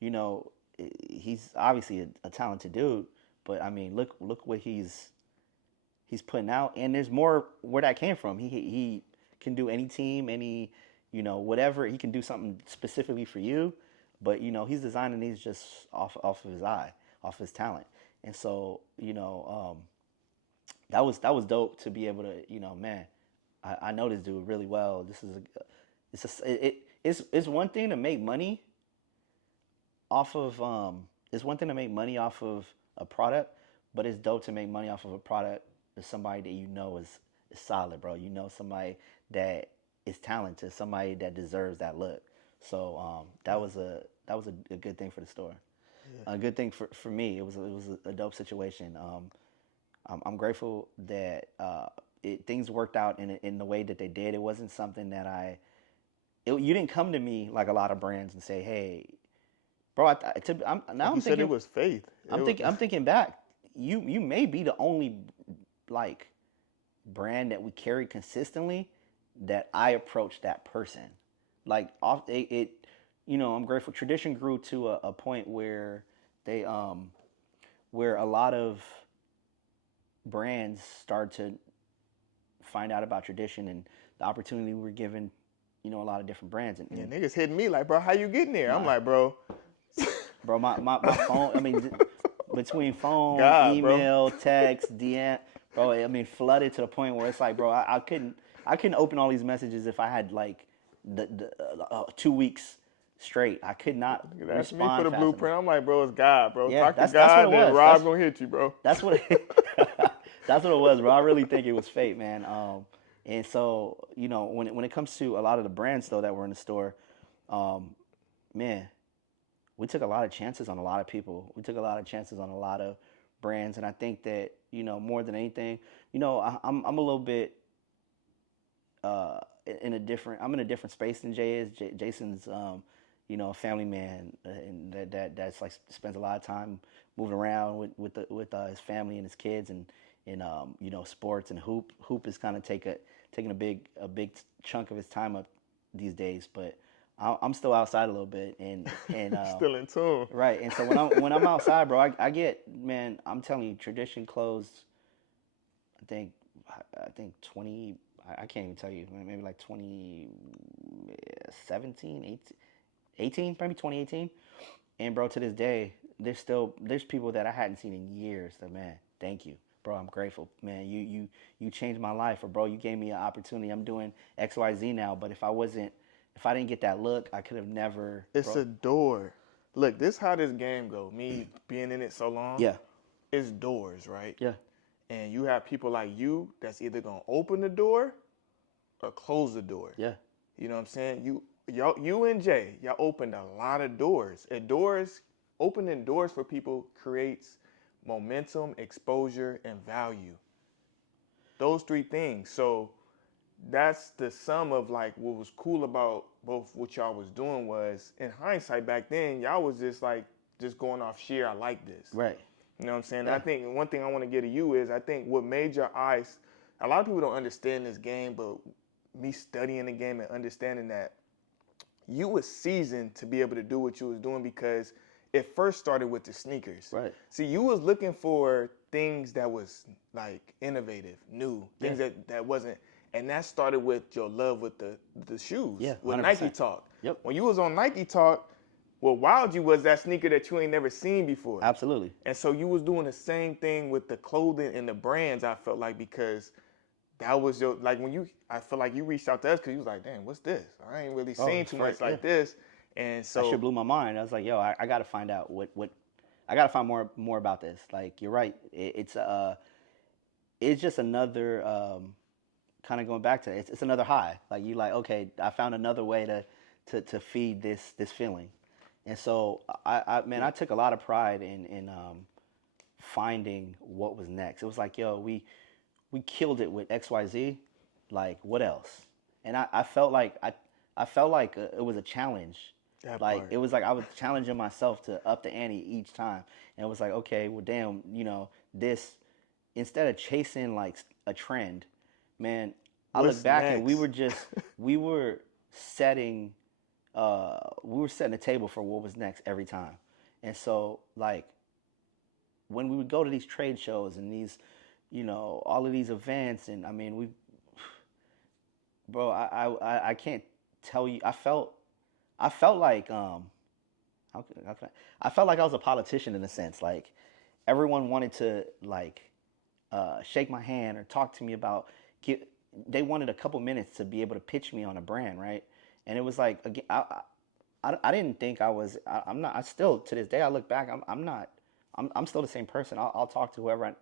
you know, he's obviously a talented dude. But I mean, look what he's putting out, and there's more where that came from. He can do any team, any, you know, whatever. He can do something specifically for you, but you know he's designing these just off of his eye, off his talent, and so you know that was dope to be able to, you know, man, I know this dude really well. This is it's one thing to make money off of it's one thing to make money off of a product, but it's dope to make money off of a product with somebody that you know is solid, bro. You know, somebody that is talented, somebody that deserves that look. So that was a good thing for the store. Yeah. A good thing for me. It was a dope situation. I'm grateful that things worked out in the way that they did. It wasn't something that you didn't come to me like a lot of brands and say, "Hey, bro." You said it was faith. I'm thinking back. You may be the only like brand that we carry consistently that I approach that person. Like off it you know, I'm grateful. Tradition grew to a point where they where a lot of brands start to find out about tradition and the opportunity we were given, you know, a lot of different brands. And, Yeah, niggas hitting me like, bro, how you getting there? I'm Nah. like, bro, bro, my phone, I mean, between phone, God, bro. email, text, DM, bro, I mean, flooded to the point where it's like, bro, I couldn't open all these messages if I had like the 2 weeks straight. I could not That's me respond for the fast blueprint. enough. I'm like, bro, it's God, bro. Yeah, Talk to that's what God, it then was. Rob gonna hit you, bro. That's what that's what it was, bro. I really think it was fate, man. And so, you know, when it comes to a lot of the brands though that were in the store, man, we took a lot of chances on a lot of people. We took a lot of chances on a lot of brands, and I think that, you know, more than anything, you know, I'm a little bit in a different space than Jay is. Jason's you know, a family man, and that's like spends a lot of time moving around with his family and his kids, and you know, sports, and hoop is kind of taking a big chunk of his time up these days, but I'm still outside a little bit, and Still in tune. right. And so when I'm outside, bro, I get, man, I'm telling you, Tradition closed. I think 20. I can't even tell you. Maybe like 2017, 18, maybe 2018. And bro, to this day, there's people that I hadn't seen in years. That, man, thank you, bro. I'm grateful, man. You changed my life, or bro, you gave me an opportunity. I'm doing XYZ now, but if I didn't get that look, I could have never. It's a door. Look, this how this game go. Me being in it so long. Yeah. It's doors, right? Yeah. And you have people like you that's either gonna open the door or close the door. Yeah. You know what I'm saying? You and Jay, y'all opened a lot of doors. Opening doors for people creates momentum, exposure, and value. Those three things. So that's the sum of like what was cool about both what y'all was doing was, in hindsight back then, y'all was just going off sheer, I like this. Right. You know what I'm saying? Yeah. I think one thing I want to get to you is, I think what made your eyes, a lot of people don't understand this game, but me studying the game and understanding that you was seasoned to be able to do what you was doing, because it first started with the sneakers. Right. See, you was looking for things that was like innovative, new, things that wasn't, and that started with your love with the shoes. Yeah, with 100%. Nike Talk. Yep. When you was on Nike Talk, what wowed you was that sneaker that you ain't never seen before. Absolutely. And so you was doing the same thing with the clothing and the brands, I felt like, because that was your, like I feel like you reached out to us because you was like, damn, what's this? I ain't really seen too much like this. And so that shit blew my mind. I was like, yo, I got to find out what I got to find more about this. Like, you're right. It's just another kind of going back to it. It's another high. Like, you like, okay, I found another way to feed this feeling. And so I took a lot of pride in finding what was next. It was like, yo, we killed it with XYZ. Like, what else? And I felt like I felt like it was a challenge. That Like part. it was like I was challenging myself to up the ante each time. And it was like, okay, well, damn, this instead of chasing like a trend, man, I look What's back and next? we were setting the table for what was next every time. And so like when we would go to these trade shows and these, all of these events, and I mean, bro, I can't tell you. I felt like I felt like I was a politician in a sense. Like everyone wanted to like shake my hand or talk to me about. They wanted a couple minutes to be able to pitch me on a brand, right? And it was like again, I didn't think I was. I'm not. I still to this day I look back. I'm not. I'm still the same person. I'll talk to whoever I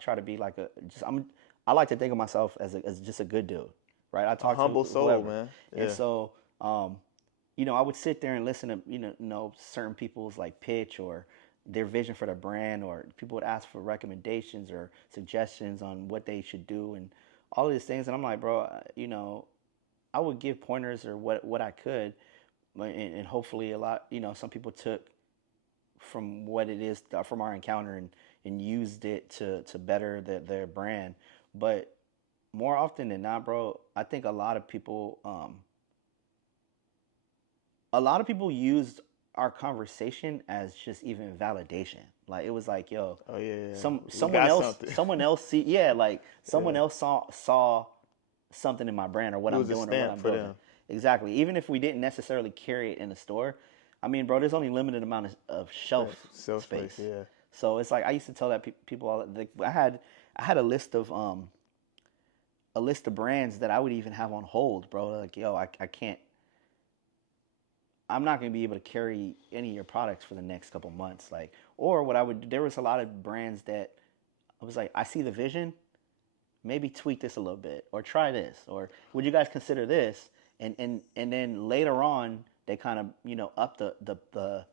try to be like I like to think of myself as just a good dude, right? I A talk humble to soul, whoever, man. and Yeah. so I would sit there and listen to certain people's like pitch or their vision for the brand, or people would ask for recommendations or suggestions on what they should do and all of these things, and I'm like, bro, I would give pointers or what I could, and hopefully a lot, some people took from what it is from our encounter and used it to better their brand. But more often than not, bro, I think a lot of people used our conversation as just even validation. Like it was like, yo, Oh yeah, yeah. We someone got else something. someone else see yeah, like someone Yeah. else saw something in my brand or what It I'm was a doing or what stamp I'm for building. them. Exactly. Even if we didn't necessarily carry it in the store, I mean, bro, there's only limited amount of shelf Right. Self space. space. Yeah. So it's like I used to tell that people all like I had a list of brands that I would even have on hold, bro. Like, yo, I can't. I'm not gonna be able to carry any of your products for the next couple months. Like, or what I would. There was a lot of brands that I was like, I see the vision. Maybe tweak this a little bit, or try this, or would you guys consider this? And then later on, they kind of up the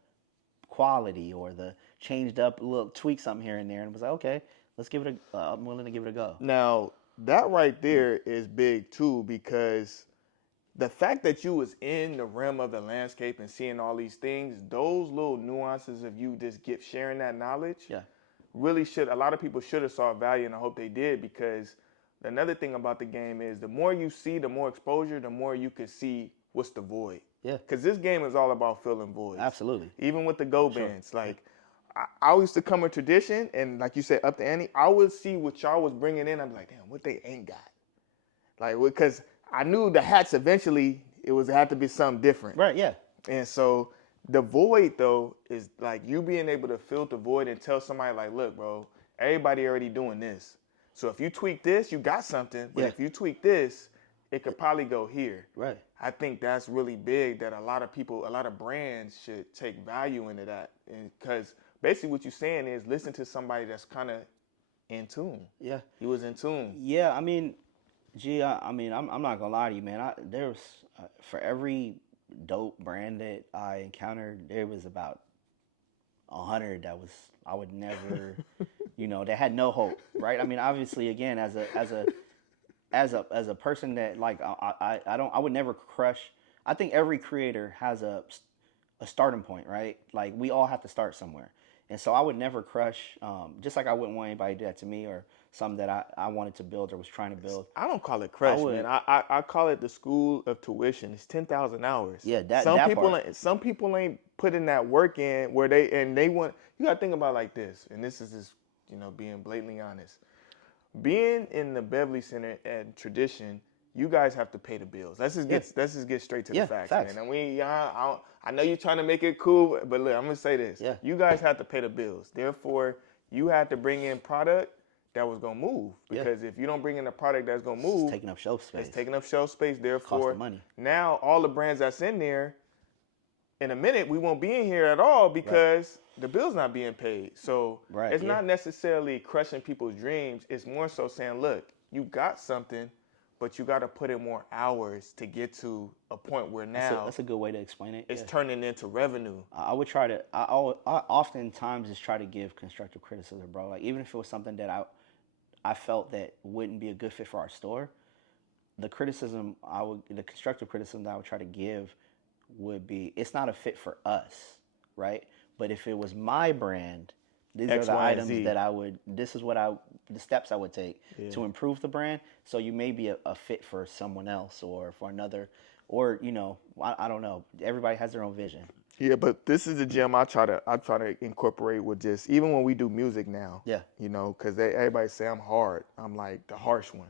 quality or the changed up a little tweak something here and there, and was like, okay, let's give it a. I'm willing to give it a go. Now that right there is big too, because the fact that you was in the realm of the landscape and seeing all these things, those little nuances of you just sharing that knowledge, Yeah. really should, a lot of people should have saw value, and I hope they did, because another thing about the game is the more you see, the more exposure, the more you can see what's the void. Yeah. Because this game is all about filling voids. Absolutely. Even with the go bands, like I used to come with tradition, and like you said, up to Annie, I would see what y'all was bringing in. I'm like, damn, what they ain't got. Like, because I knew the hats eventually had to be something different. Right. Yeah. And so the void though is like you being able to fill the void and tell somebody like, look, bro, everybody already doing this. So if you tweak this, you got something. But Yeah. if you tweak this, it could probably go here. Right. I think that's really big, that a lot of brands should take value into that. Because basically what you're saying is listen to somebody that's kind of in tune. Yeah. He was in tune. Yeah. I mean, I'm not gonna lie to you, man. There's for every dope brand that I encountered, there was about 100 that was I would never, they had no hope, right? I mean, obviously, again, as a person that like I would never crush. I think every creator has a starting point, right? Like we all have to start somewhere, and so I would never crush. Just like I wouldn't want anybody to do that to me or something that I wanted to build or was trying to build. I don't call it crush, would- man. I call it the school of tuition. It's 10,000 hours. Yeah, Some people ain't putting that work in where they want. You gotta think about it like this, and this is just being blatantly honest. Being in the Beverly Center and tradition, you guys have to pay the bills. Let's just get straight to the facts, man. And I know you're trying to make it cool, but look, I'm gonna say this. Yeah. You guys have to pay the bills. Therefore, you had to bring in product that was gonna move. Because if you don't bring in a product that's gonna move, It's taking up shelf space. it's taking up shelf space. Therefore, of money. now all the brands that's in there, in a minute, we won't be in here at all because the bill's not being paid. So it's not necessarily crushing people's dreams. It's more so saying, look, you got something, but you got to put in more hours to get to a point where now That's a good way to explain it. it's Yeah. turning into revenue. I would try to. I oftentimes just try to give constructive criticism, bro. Like even if it was something that I felt that wouldn't be a good fit for our store, the constructive criticism that I would try to give would be, it's not a fit for us, right? But if it was my brand, these X, are the Y, and items Z. that this is the steps I would take to improve the brand. So you may be a fit for someone else or for another, or, I don't know. Everybody has their own vision. Yeah, but this is the gym I try to incorporate with just, even when we do music now. Yeah. Because everybody say I'm hard. I'm like the harsh one.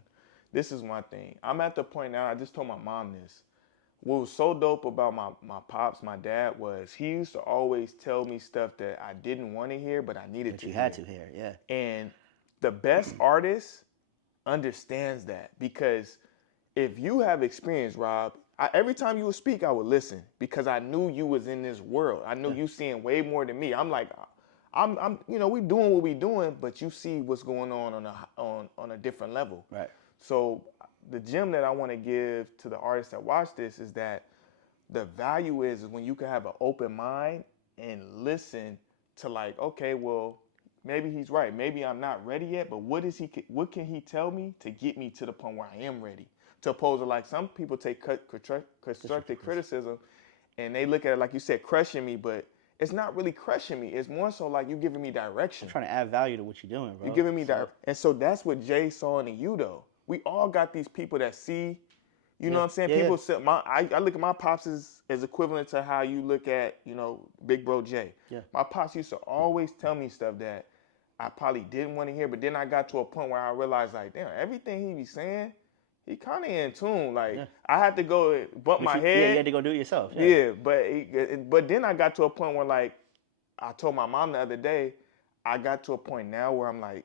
This is my thing. I'm at the point now, I just told my mom this. What was so dope about my pops, my dad, was he used to always tell me stuff that I didn't want to hear, but I needed But to you hear. had to hear, yeah. And the best artist understands that, because if you have experience, Rob, every time you would speak, I would listen because I knew you was in this world. I knew you seeing way more than me. I'm like, we doing what we doing, but you see what's going on a different level. Right. So the gem that I want to give to the artists that watch this is that the value is when you can have an open mind and listen to, like, okay, well, maybe he's right. Maybe I'm not ready yet, but what can he tell me to get me to the point where I am ready? To oppose to, like, some people take constructive criticism and they look at it like you said, crushing me, but it's not really crushing me. It's more so like you giving me direction. I'm trying to add value to what you're doing, bro. You're giving me that. And so that's what Jay saw in you, though. We all got these people that see, you know what I'm saying? Yeah. People say, I look at my pops as equivalent to how you look at, Big Bro Jay. Yeah. My pops used to always tell me stuff that I probably didn't want to hear, but then I got to a point where I realized, like, damn, everything he be saying, he kind of in tune. Like, I had to go bump my head. Yeah, you had to go do it yourself. Yeah, but then I got to a point where, like, I told my mom the other day, I got to a point now where I'm like,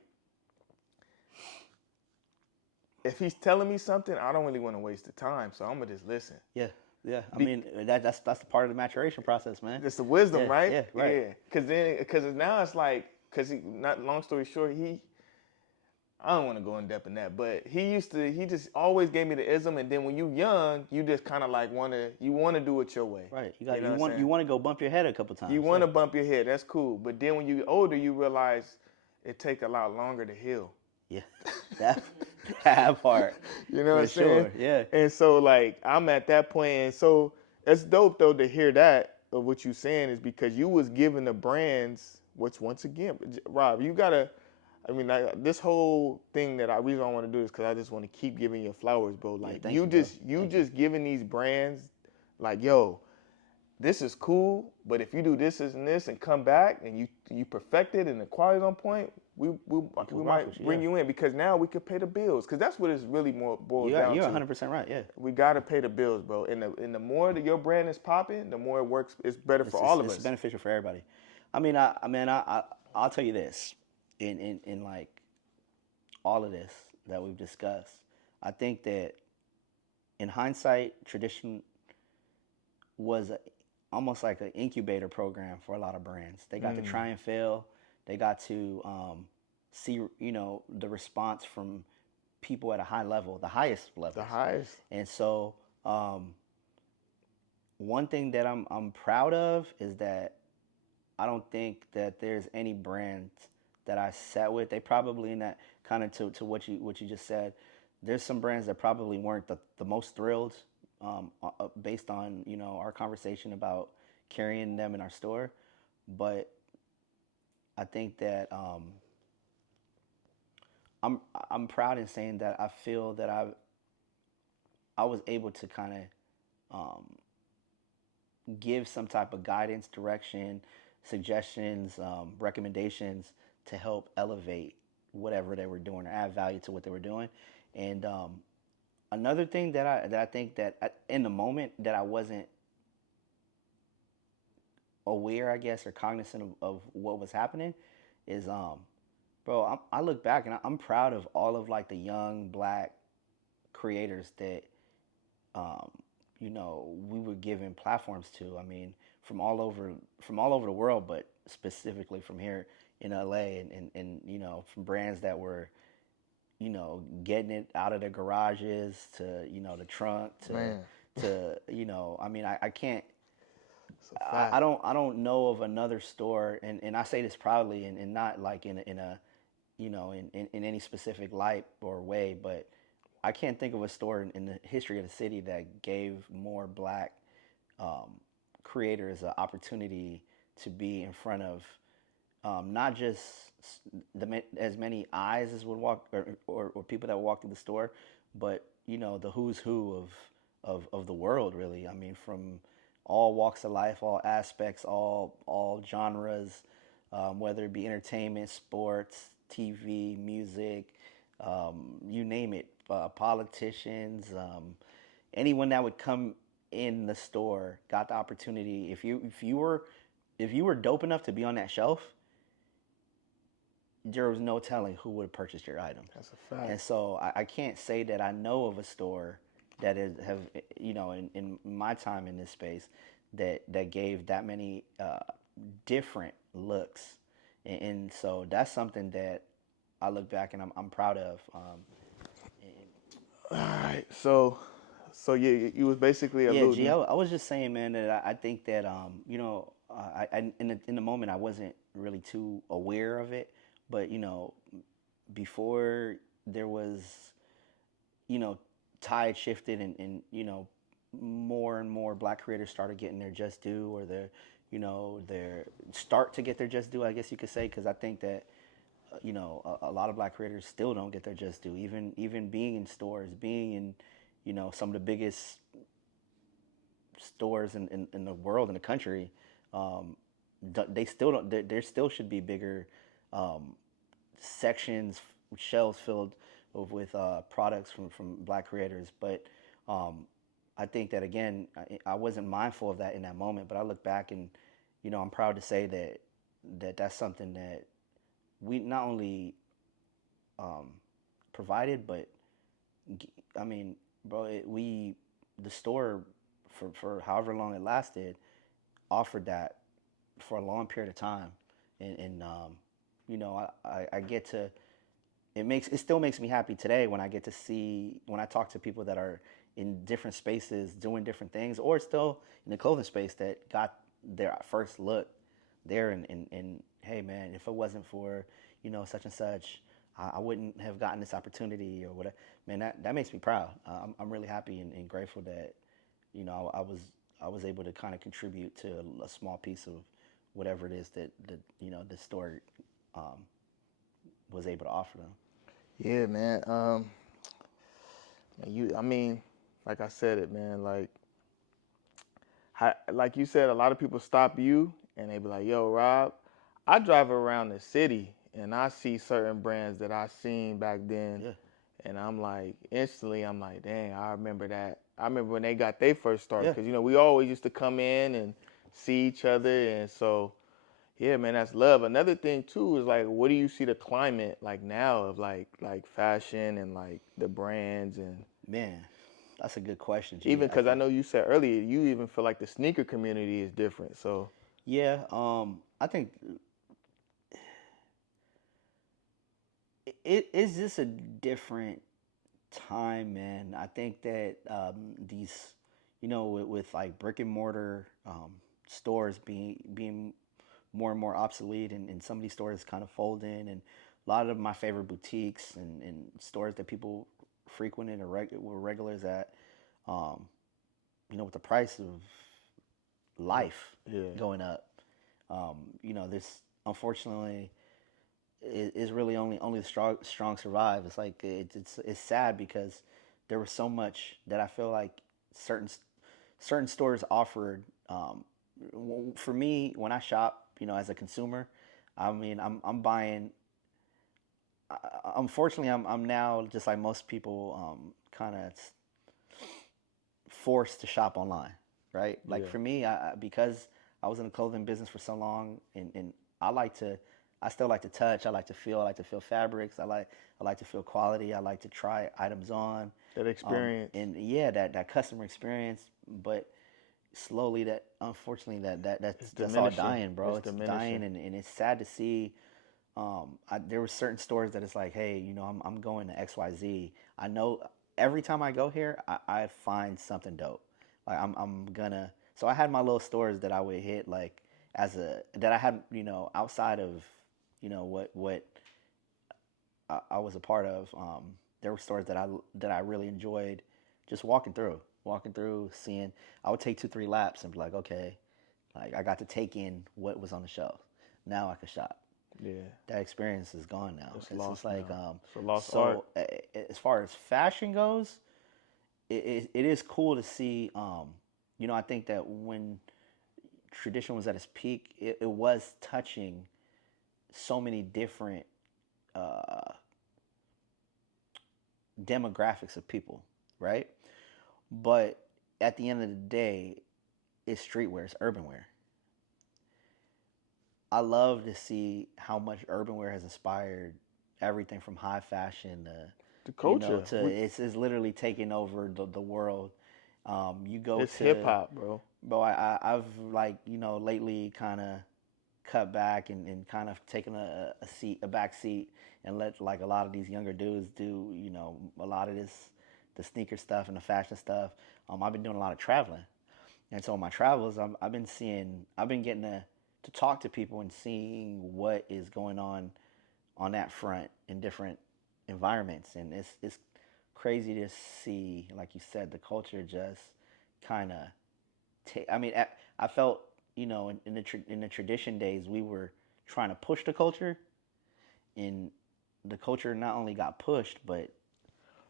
if he's telling me something, I don't really want to waste the time, so I'm gonna just listen. Yeah. I mean, that's the part of the maturation process, man. It's the wisdom, right? Yeah, right. Yeah, because now it's like, not long story short, I don't want to go in depth in that, but he just always gave me the ism, and then when you young, you just kind of like want to do it your way. Right. You want to go bump your head a couple times. You want to bump your head, that's cool, but then when you get older, you realize it takes a lot longer to heal. Yeah, that part. You know what I'm saying? Yeah. And so, like, I'm at that point, and so it's dope though to hear that of what you're saying, is because you was giving the brands once again, Rob, you gotta. I mean, this whole thing reason I want to do this because I just want to keep giving you flowers, bro. Like, you just giving these brands, like, yo, this is cool, but if you do this and this and come back and you perfect it and the quality's on point, we might bring you in, because now we could pay the bills, because that's what it's really more boils down to. You're 100% right. Yeah. We gotta pay the bills, bro. And the more that your brand is popping, the more it works. It's better for all of us. It's beneficial for everybody. I'll tell you this. In like all of this that we've discussed, I think that in hindsight, tradition was almost like an incubator program for a lot of brands. They got to try and fail. They got to see, the response from people at a high level, the highest level. The highest. And so, one thing that I'm proud of is that I don't think that there's any brand that I sat with. They probably, in that kind of to what you just said, there's some brands that probably weren't the most thrilled based on our conversation about carrying them in our store, but I think that I'm proud in saying that I feel that I was able to kind of give some type of guidance, direction, suggestions, recommendations to help elevate whatever they were doing or add value to what they were doing. And another thing that I think that in the moment that I wasn't aware, I guess, or cognizant of what was happening is, bro, I look back and I'm proud of all of like the young Black creators that, we were given platforms to. I mean, from all over the world, but specifically from here in LA, and from brands that were, getting it out of the garages to, the trunk Man, to, I mean, I can't, it's a fact. I don't know of another store, and I say this proudly, and not like in a in any specific light or way, but I can't think of a store in the history of the city that gave more black um, creators an opportunity to be in front of not just as many eyes as would walk or people that walk through the store, but the who's who of the world, really. I mean, from all walks of life, all aspects, all genres, whether it be entertainment, sports, TV, music, you name it, politicians, anyone that would come in the store got the opportunity. If you were dope enough to be on that shelf, there was no telling who would have purchased your item. That's a fact. And so I can't say that I know of a store that have in my time in this space that gave that many different looks, and so that's something that I look back and I'm proud of. All right, so yeah, you was basically Yeah, G, alluding. I was just saying, man, that I think that in the moment I wasn't really too aware of it, but before there was, tide shifted, and more and more black creators started getting their just due, or their start to get their just due, I guess you could say, because I think that a lot of black creators still don't get their just due, even being in stores, being in some of the biggest stores in the world, in the country. They still don't. There still should be bigger sections, shelves filled with products from black creators. But I think that, again, I wasn't mindful of that in that moment. But I look back and I'm proud to say that's something that we not only provided, but I mean, bro, the store for however long it lasted offered that for a long period of time, and I get to, it still makes me happy today when I get to see, when I talk to people that are in different spaces doing different things, or still in the clothing space, that got their first look there, and hey, man, if it wasn't for such and such, I wouldn't have gotten this opportunity or whatever. Man, that makes me proud. I'm really happy and grateful that I was able to kind of contribute to a small piece of whatever it is that the store um, was able to offer them. Yeah, man. I mean, like I said it, man. Like you said, a lot of people stop you and they be like, "Yo, Rob, I drive around the city and I see certain brands that I seen back then, Yeah, and I'm like, instantly, I'm like, dang, I remember that. I remember when they got their first start, yeah. because we always used to come in and see each other, and so yeah, man, that's love. Another thing too is like, what do you see the climate like now of like fashion and like the brands, and Man, that's a good question, G. even I because I think, know you said earlier you even feel like the sneaker community is different. So yeah, I think it is just a different time, man. I think that these, with like brick and mortar stores being more and more obsolete, and some of these stores kind of folding, and a lot of my favorite boutiques and stores that people frequented or were regulars at, um, with the price of life yeah, going up, this, unfortunately, is really only the strong survive. It's like it's sad, because there was so much that I feel like certain certain stores offered. For me, when I shop, as a consumer, I mean, I'm buying. Unfortunately, I'm now, just like most people, kind of forced to shop online, right? Like, yeah, for me, because I was in the clothing business for so long, and I like to, I still like to touch, I like to feel, fabrics, I like to feel quality, I like to try items on, that experience. and yeah, that customer experience. But slowly, that unfortunately, It's that's all diminishing. dying, bro. It's It's dying, diminishing. and it's sad to see. there were certain stores that it's like, hey, I'm going to XYZ. I know every time I go here, I find something dope. Like I'm gonna. So I had my little stores that I would hit like that I had outside of what I was a part of. There were stores that I really enjoyed just walking through, seeing. I would take 2 3 laps and be like, okay, like I got to take in what was on the shelf. Now I can shop. Yeah. That experience is gone now. It's It's lost just like now. It's a lost art. as far as fashion goes, it is cool to see. I think that when tradition was at its peak, it was touching so many different uh, demographics of people, right? But at the end of the day, it's streetwear, it's urban wear. I love to see how much urban wear has inspired everything from high fashion The to, culture. it's literally taking over the world. You go It's to hip hop, bro. Bro, I've like lately kind of cut back and kind of taken a back seat and let like a lot of these younger dudes do a lot of the sneaker stuff and the fashion stuff. I've been doing a lot of traveling, and so in my travels, I've been getting to talk to people and seeing what is going on that front in different environments, and it's crazy to see, like you said, the culture just kind of I mean, I felt in the tradition days we were trying to push the culture, and the culture not only got pushed, but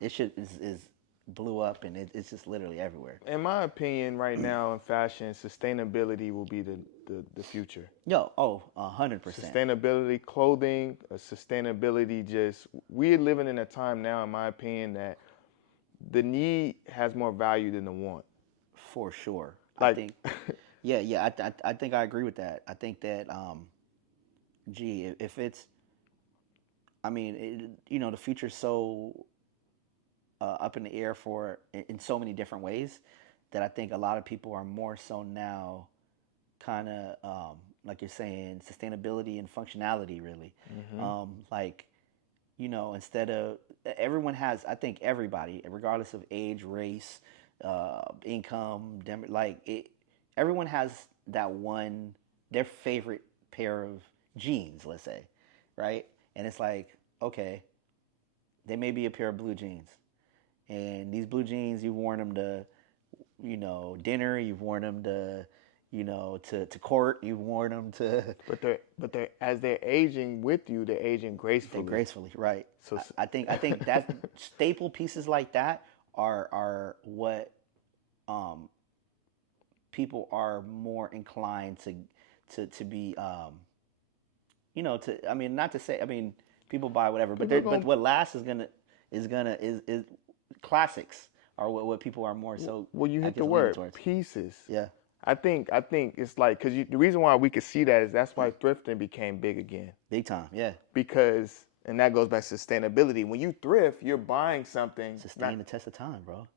it should is blew up, and it's just literally everywhere. In my opinion, right now in fashion, sustainability will be the future. Yo, 100%. Sustainability, clothing, sustainability. Just we're living in a time now, in my opinion, that the need has more value than the want. For sure. I Like, think, yeah. I think I agree with that. I think that, if it's, I mean, the future's so up in the air in so many different ways that I think a lot of people are more so now kind of like you're saying, sustainability and functionality really. Like, instead of everyone has, I think everybody, regardless of age, race, income, everyone has that one, their favorite pair of jeans, let's say, right? And it's like, okay, they may be a pair of blue jeans, and these blue jeans, you've worn them to, dinner, you've worn them to, to court, you've worn them to. but they're as they're aging with you, they're aging gracefully. Gracefully, right? So I think that staple pieces like that are what people are more inclined to be to, I mean, not to say, I mean, people buy whatever, but but what lasts is classics are what people are more so. Well, you I hit guess the leaning word towards. pieces. Yeah. I think it's like because the reason why we could see that is that's why thrifting became big again. Big time, yeah. Because and that goes back to sustainability. When you thrift, you're buying something Sustain the test of time, bro.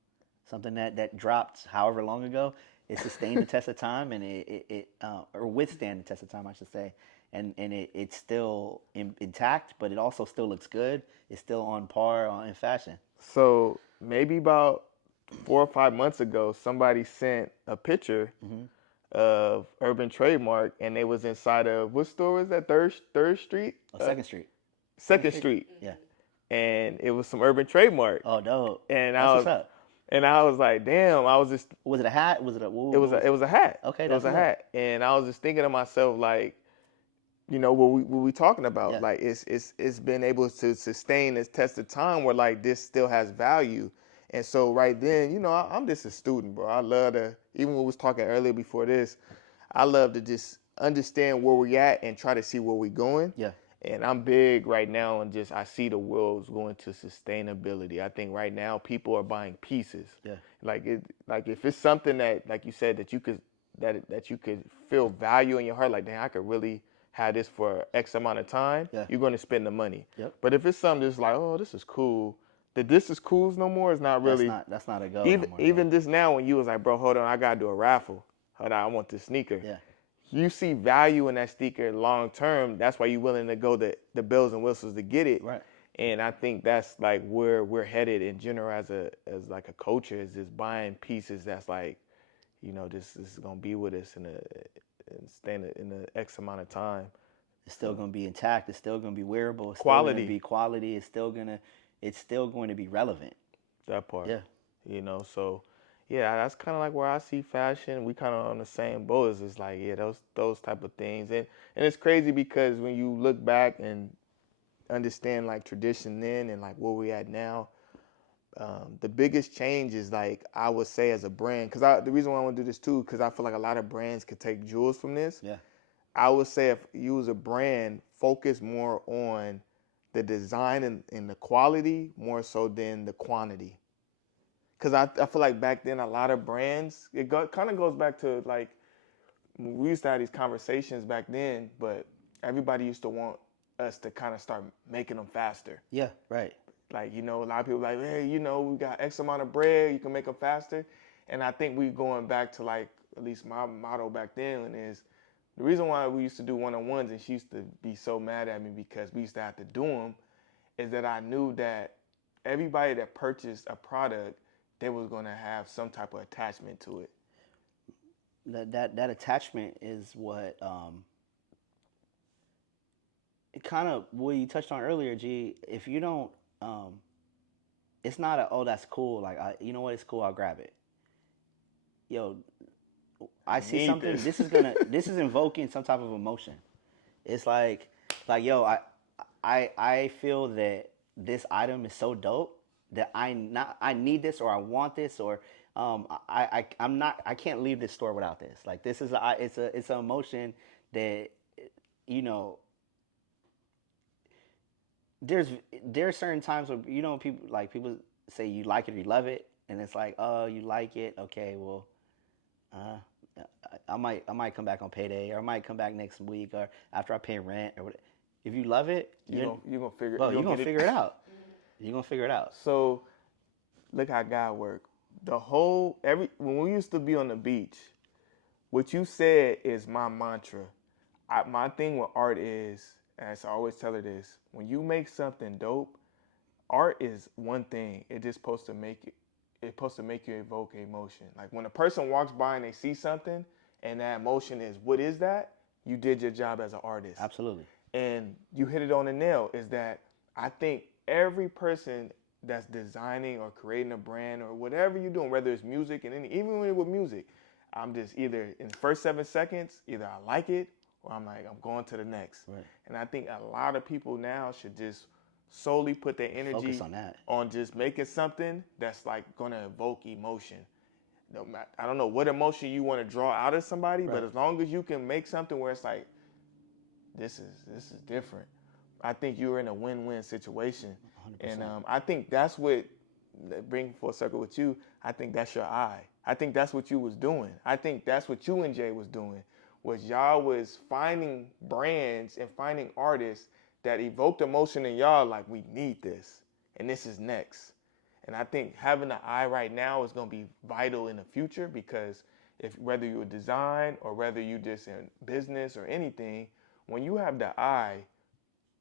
Something that dropped however long ago, it sustained the test of time, and it or withstand the test of time, I should say, and it's still intact, but it also still looks good. It's still on par in fashion. So maybe about 4 or 5 months ago, somebody sent a picture of Urban Trademark, and they was inside of what store was that? Third Street? Oh, Second Street. Second Street. Yeah. And it was some Urban Trademark. Oh, dope. And That's what's up. And I was like, damn. I was just. Was it a hat? Was it a? It was a hat. Okay, it was a hat. And I was just thinking to myself, like, what we talking about? Yeah. Like, it's been able to sustain this test of time where like this still has value. And so right then, I'm just a student, bro. I love to, even when we was talking earlier before this, I love to just understand where we at and try to see where we going. Yeah. And I'm big right now and I see the world's going to sustainability. I think right now people are buying pieces. Yeah. Like if it's something that, like you said, that you could feel value in your heart, like, damn, I could really have this for X amount of time, you're going to spend the money. Yep. But if it's something that's like, oh, this is cool, this is cool's no more, it's not really. That's not a go. Even no more, even this now when you was like, bro, hold on, I gotta do a raffle. Hold on, I want this sneaker. Yeah. you see value in that sneaker long term. That's why you're willing to go the bells and whistles to get it. Right. And I think that's like where we're headed in general as like a culture, is just buying pieces that's like, this is gonna be with us and stay in a X amount of time. It's still going to be intact. It's still going to be wearable. It's still going Quality. to be quality. It's still going to be relevant. That part. Yeah. So yeah, that's kind of like where I see fashion. We kind of on the same boat. It's like, yeah, those type of things. And it's crazy because when you look back and understand like tradition then and like where we at now, the biggest change is like, I would say as a brand, because the reason why I want to do this too, because I feel like a lot of brands could take jewels from this. Yeah. I would say if you as a brand focus more on the design and the quality more so than the quantity. Because I feel like back then a lot of brands, kind of goes back to like, we used to have these conversations back then, but everybody used to want us to kind of start making them faster. Yeah, right. Like, a lot of people like, hey, we got X amount of bread, you can make them faster. And I think we going back to like, at least my motto back then is, the reason why we used to do one-on-ones and she used to be so mad at me because we used to have to do them is that I knew that everybody that purchased a product, they was going to have some type of attachment to it. That attachment is what it kind of what you touched on earlier, G. If you don't, it's not a, oh, that's cool. Like, you know what, it's cool, I'll grab it. Yo, I see something. This is invoking some type of emotion. It's like yo, I feel that this item is so dope that I need this, or I want this, or I can't leave this store without this. Like, this is it's an emotion that, there's certain times where people say you like it or you love it, and it's like, oh, you like it, okay, well, I might come back on payday, or I might come back next week, or after I pay rent, or whatever. If you love it, you're gonna figure. You're gonna figure it out. You're gonna figure it out. So, look how God worked. When we used to be on the beach, what you said is my mantra. My thing with art is, and I always tell her this: when you make something dope, art is one thing. It's just supposed to make it. It's supposed to make you evoke emotion. Like when a person walks by and they see something, and that emotion is, what is that? You did your job as an artist. Absolutely. And you hit it on the nail, is that I think every person that's designing or creating a brand or whatever you're doing, whether it's music and even with music, I'm just either in the first 7 seconds, either I like it or I'm like, I'm going to the next. Right. And I think a lot of people now should just solely put their energy focus on that, on just making something that's like going to evoke emotion. No matter, I don't know what emotion you want to draw out of somebody, right, but as long as you can make something where it's like, this is different, I think you're in a win-win situation. 100%. And I think that's what, bring full circle with you, I think that's your eye. I think that's what you was doing. I think that's what you and Jay was doing, was y'all was finding brands and finding artists that evoked emotion in y'all, like, we need this, and this is next. And I think having an eye right now is going to be vital in the future, because whether you're design or whether you just in business or anything, when you have the eye,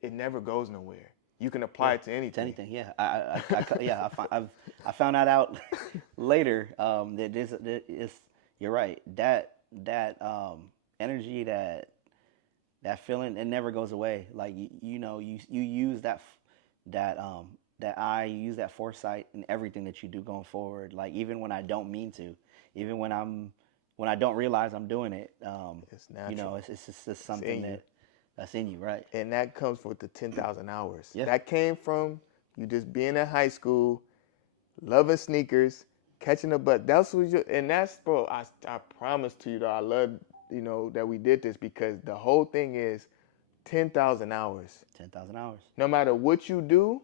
it never goes nowhere. You can apply it to anything. To anything, yeah. I found that out later. That you're right. That energy, that feeling, it never goes away. Like you use that eye, you use that foresight in everything that you do going forward. Like, even when I don't mean to, even when I don't realize I'm doing it. It's natural. It's just something that's in you, right? And that comes with the 10,000 hours. Yeah. That came from you just being in high school, loving sneakers, catching a butt. Bro, I promise to you that I love, that we did this, because the whole thing is 10,000 hours. 10,000 hours. No matter what you do,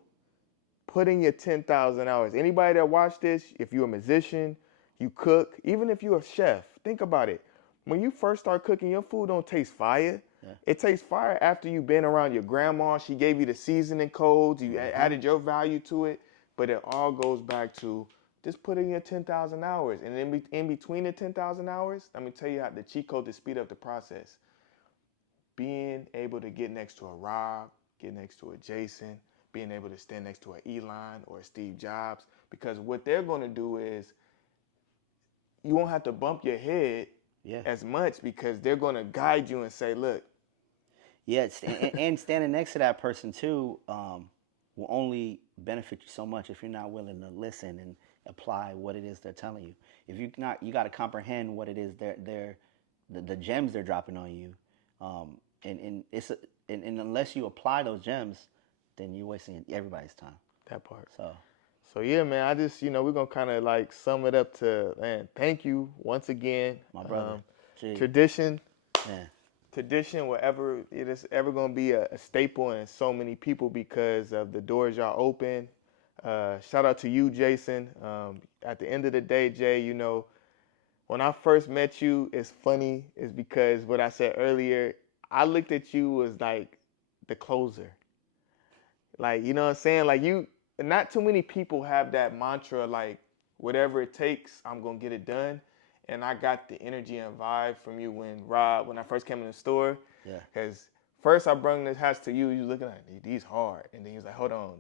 put in your 10,000 hours. Anybody that watch this, if you're a musician, you cook, even if you're a chef, think about it. When you first start cooking, your food don't taste fire. Yeah. It tastes fire after you've been around your grandma. She gave you the seasoning codes. You added your value to it. But it all goes back to just put in your 10,000 hours. And in between the 10,000 hours, let me tell you how the cheat code to speed up the process. Being able to get next to a Rob, get next to a Jason, being able to stand next to an Elon or a Steve Jobs, because what they're going to do is you won't have to bump your head as much because they're going to guide you and say, look. Yeah, and standing next to that person too will only benefit you so much if you're not willing to listen and apply what it is they're telling you. If you not, you got to comprehend what it is the gems they're dropping on you, and unless you apply those gems, then you're wasting everybody's time. That part. So yeah, man, I just, we're going to kind of like sum it up to, man, thank you once again. My brother. Tradition. Man. Tradition, wherever it is ever going to be a staple in so many people because of the doors y'all open. Shout out to you, Jason. At the end of the day, Jay, when I first met you, it's funny, is because what I said earlier, I looked at you as like the closer. Like, you know what I'm saying? Like not too many people have that mantra, like, whatever it takes, I'm going to get it done. And I got the energy and vibe from you when I first came in the store. Yeah. Because first I brought this hats to you. You was looking at these hard. And then he was like, hold on.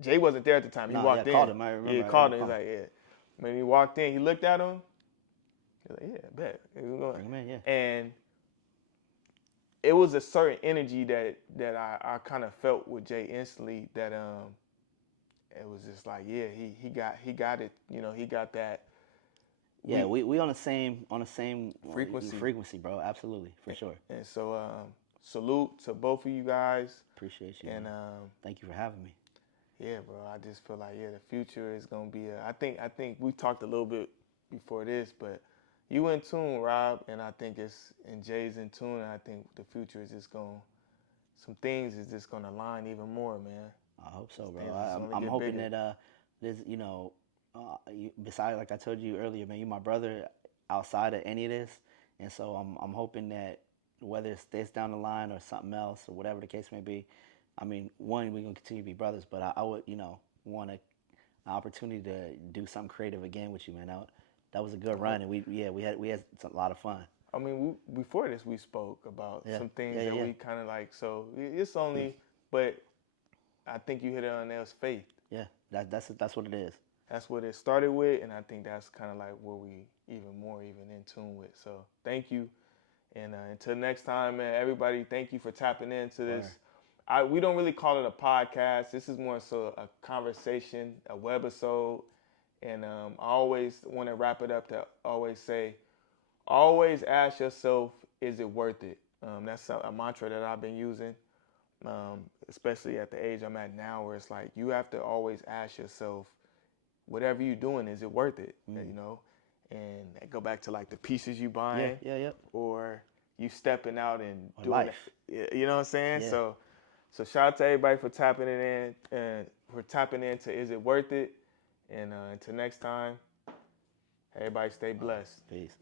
Jay wasn't there at the time. He walked in. Called him. I remember. Yeah, he called him. He's like, yeah. When he walked in, he looked at him. He was like, yeah, bet. Bring him in, yeah. And it was a certain energy that I kind of felt with Jay instantly that it was just like, yeah, he got it. He got that. Yeah, we on the same frequency, bro. Absolutely, for sure. And so salute to both of you guys. Appreciate you. And thank you for having me. Yeah, bro. I just feel like the future is gonna be. I think we talked a little bit before this, but you in tune, Rob, and I think and Jay's in tune, and I think the future is just some things is just gonna align even more, man. I hope so, bro. I'm hoping bigger. That there's besides, like I told you earlier, man, you're my brother outside of any of this, and so I'm hoping that whether it's this down the line or something else or whatever the case may be, I mean, one, we're gonna continue to be brothers, but I would want an opportunity to do something creative again with you, man. That was a good run, and we had a lot of fun. I mean, before this we spoke about some things that we kind of like. So it's only, but I think you hit it on the nail's faith. Yeah, that's what it is. That's what it started with, and I think that's kind of like where we even in tune with. So thank you, and until next time, man. Everybody, thank you for tapping into this. We don't really call it a podcast. This is more so a conversation, a webisode, and I always want to wrap it up to always say, always ask yourself, is it worth it? That's a mantra that I've been using, especially at the age I'm at now, where it's like you have to always ask yourself, whatever you're doing, is it worth it? And go back to like the pieces you buying, or you stepping out and doing life. You know what I'm saying? Yeah. So shout out to everybody for tapping it in and for tapping into is it worth it? And until next time, everybody stay blessed. Peace.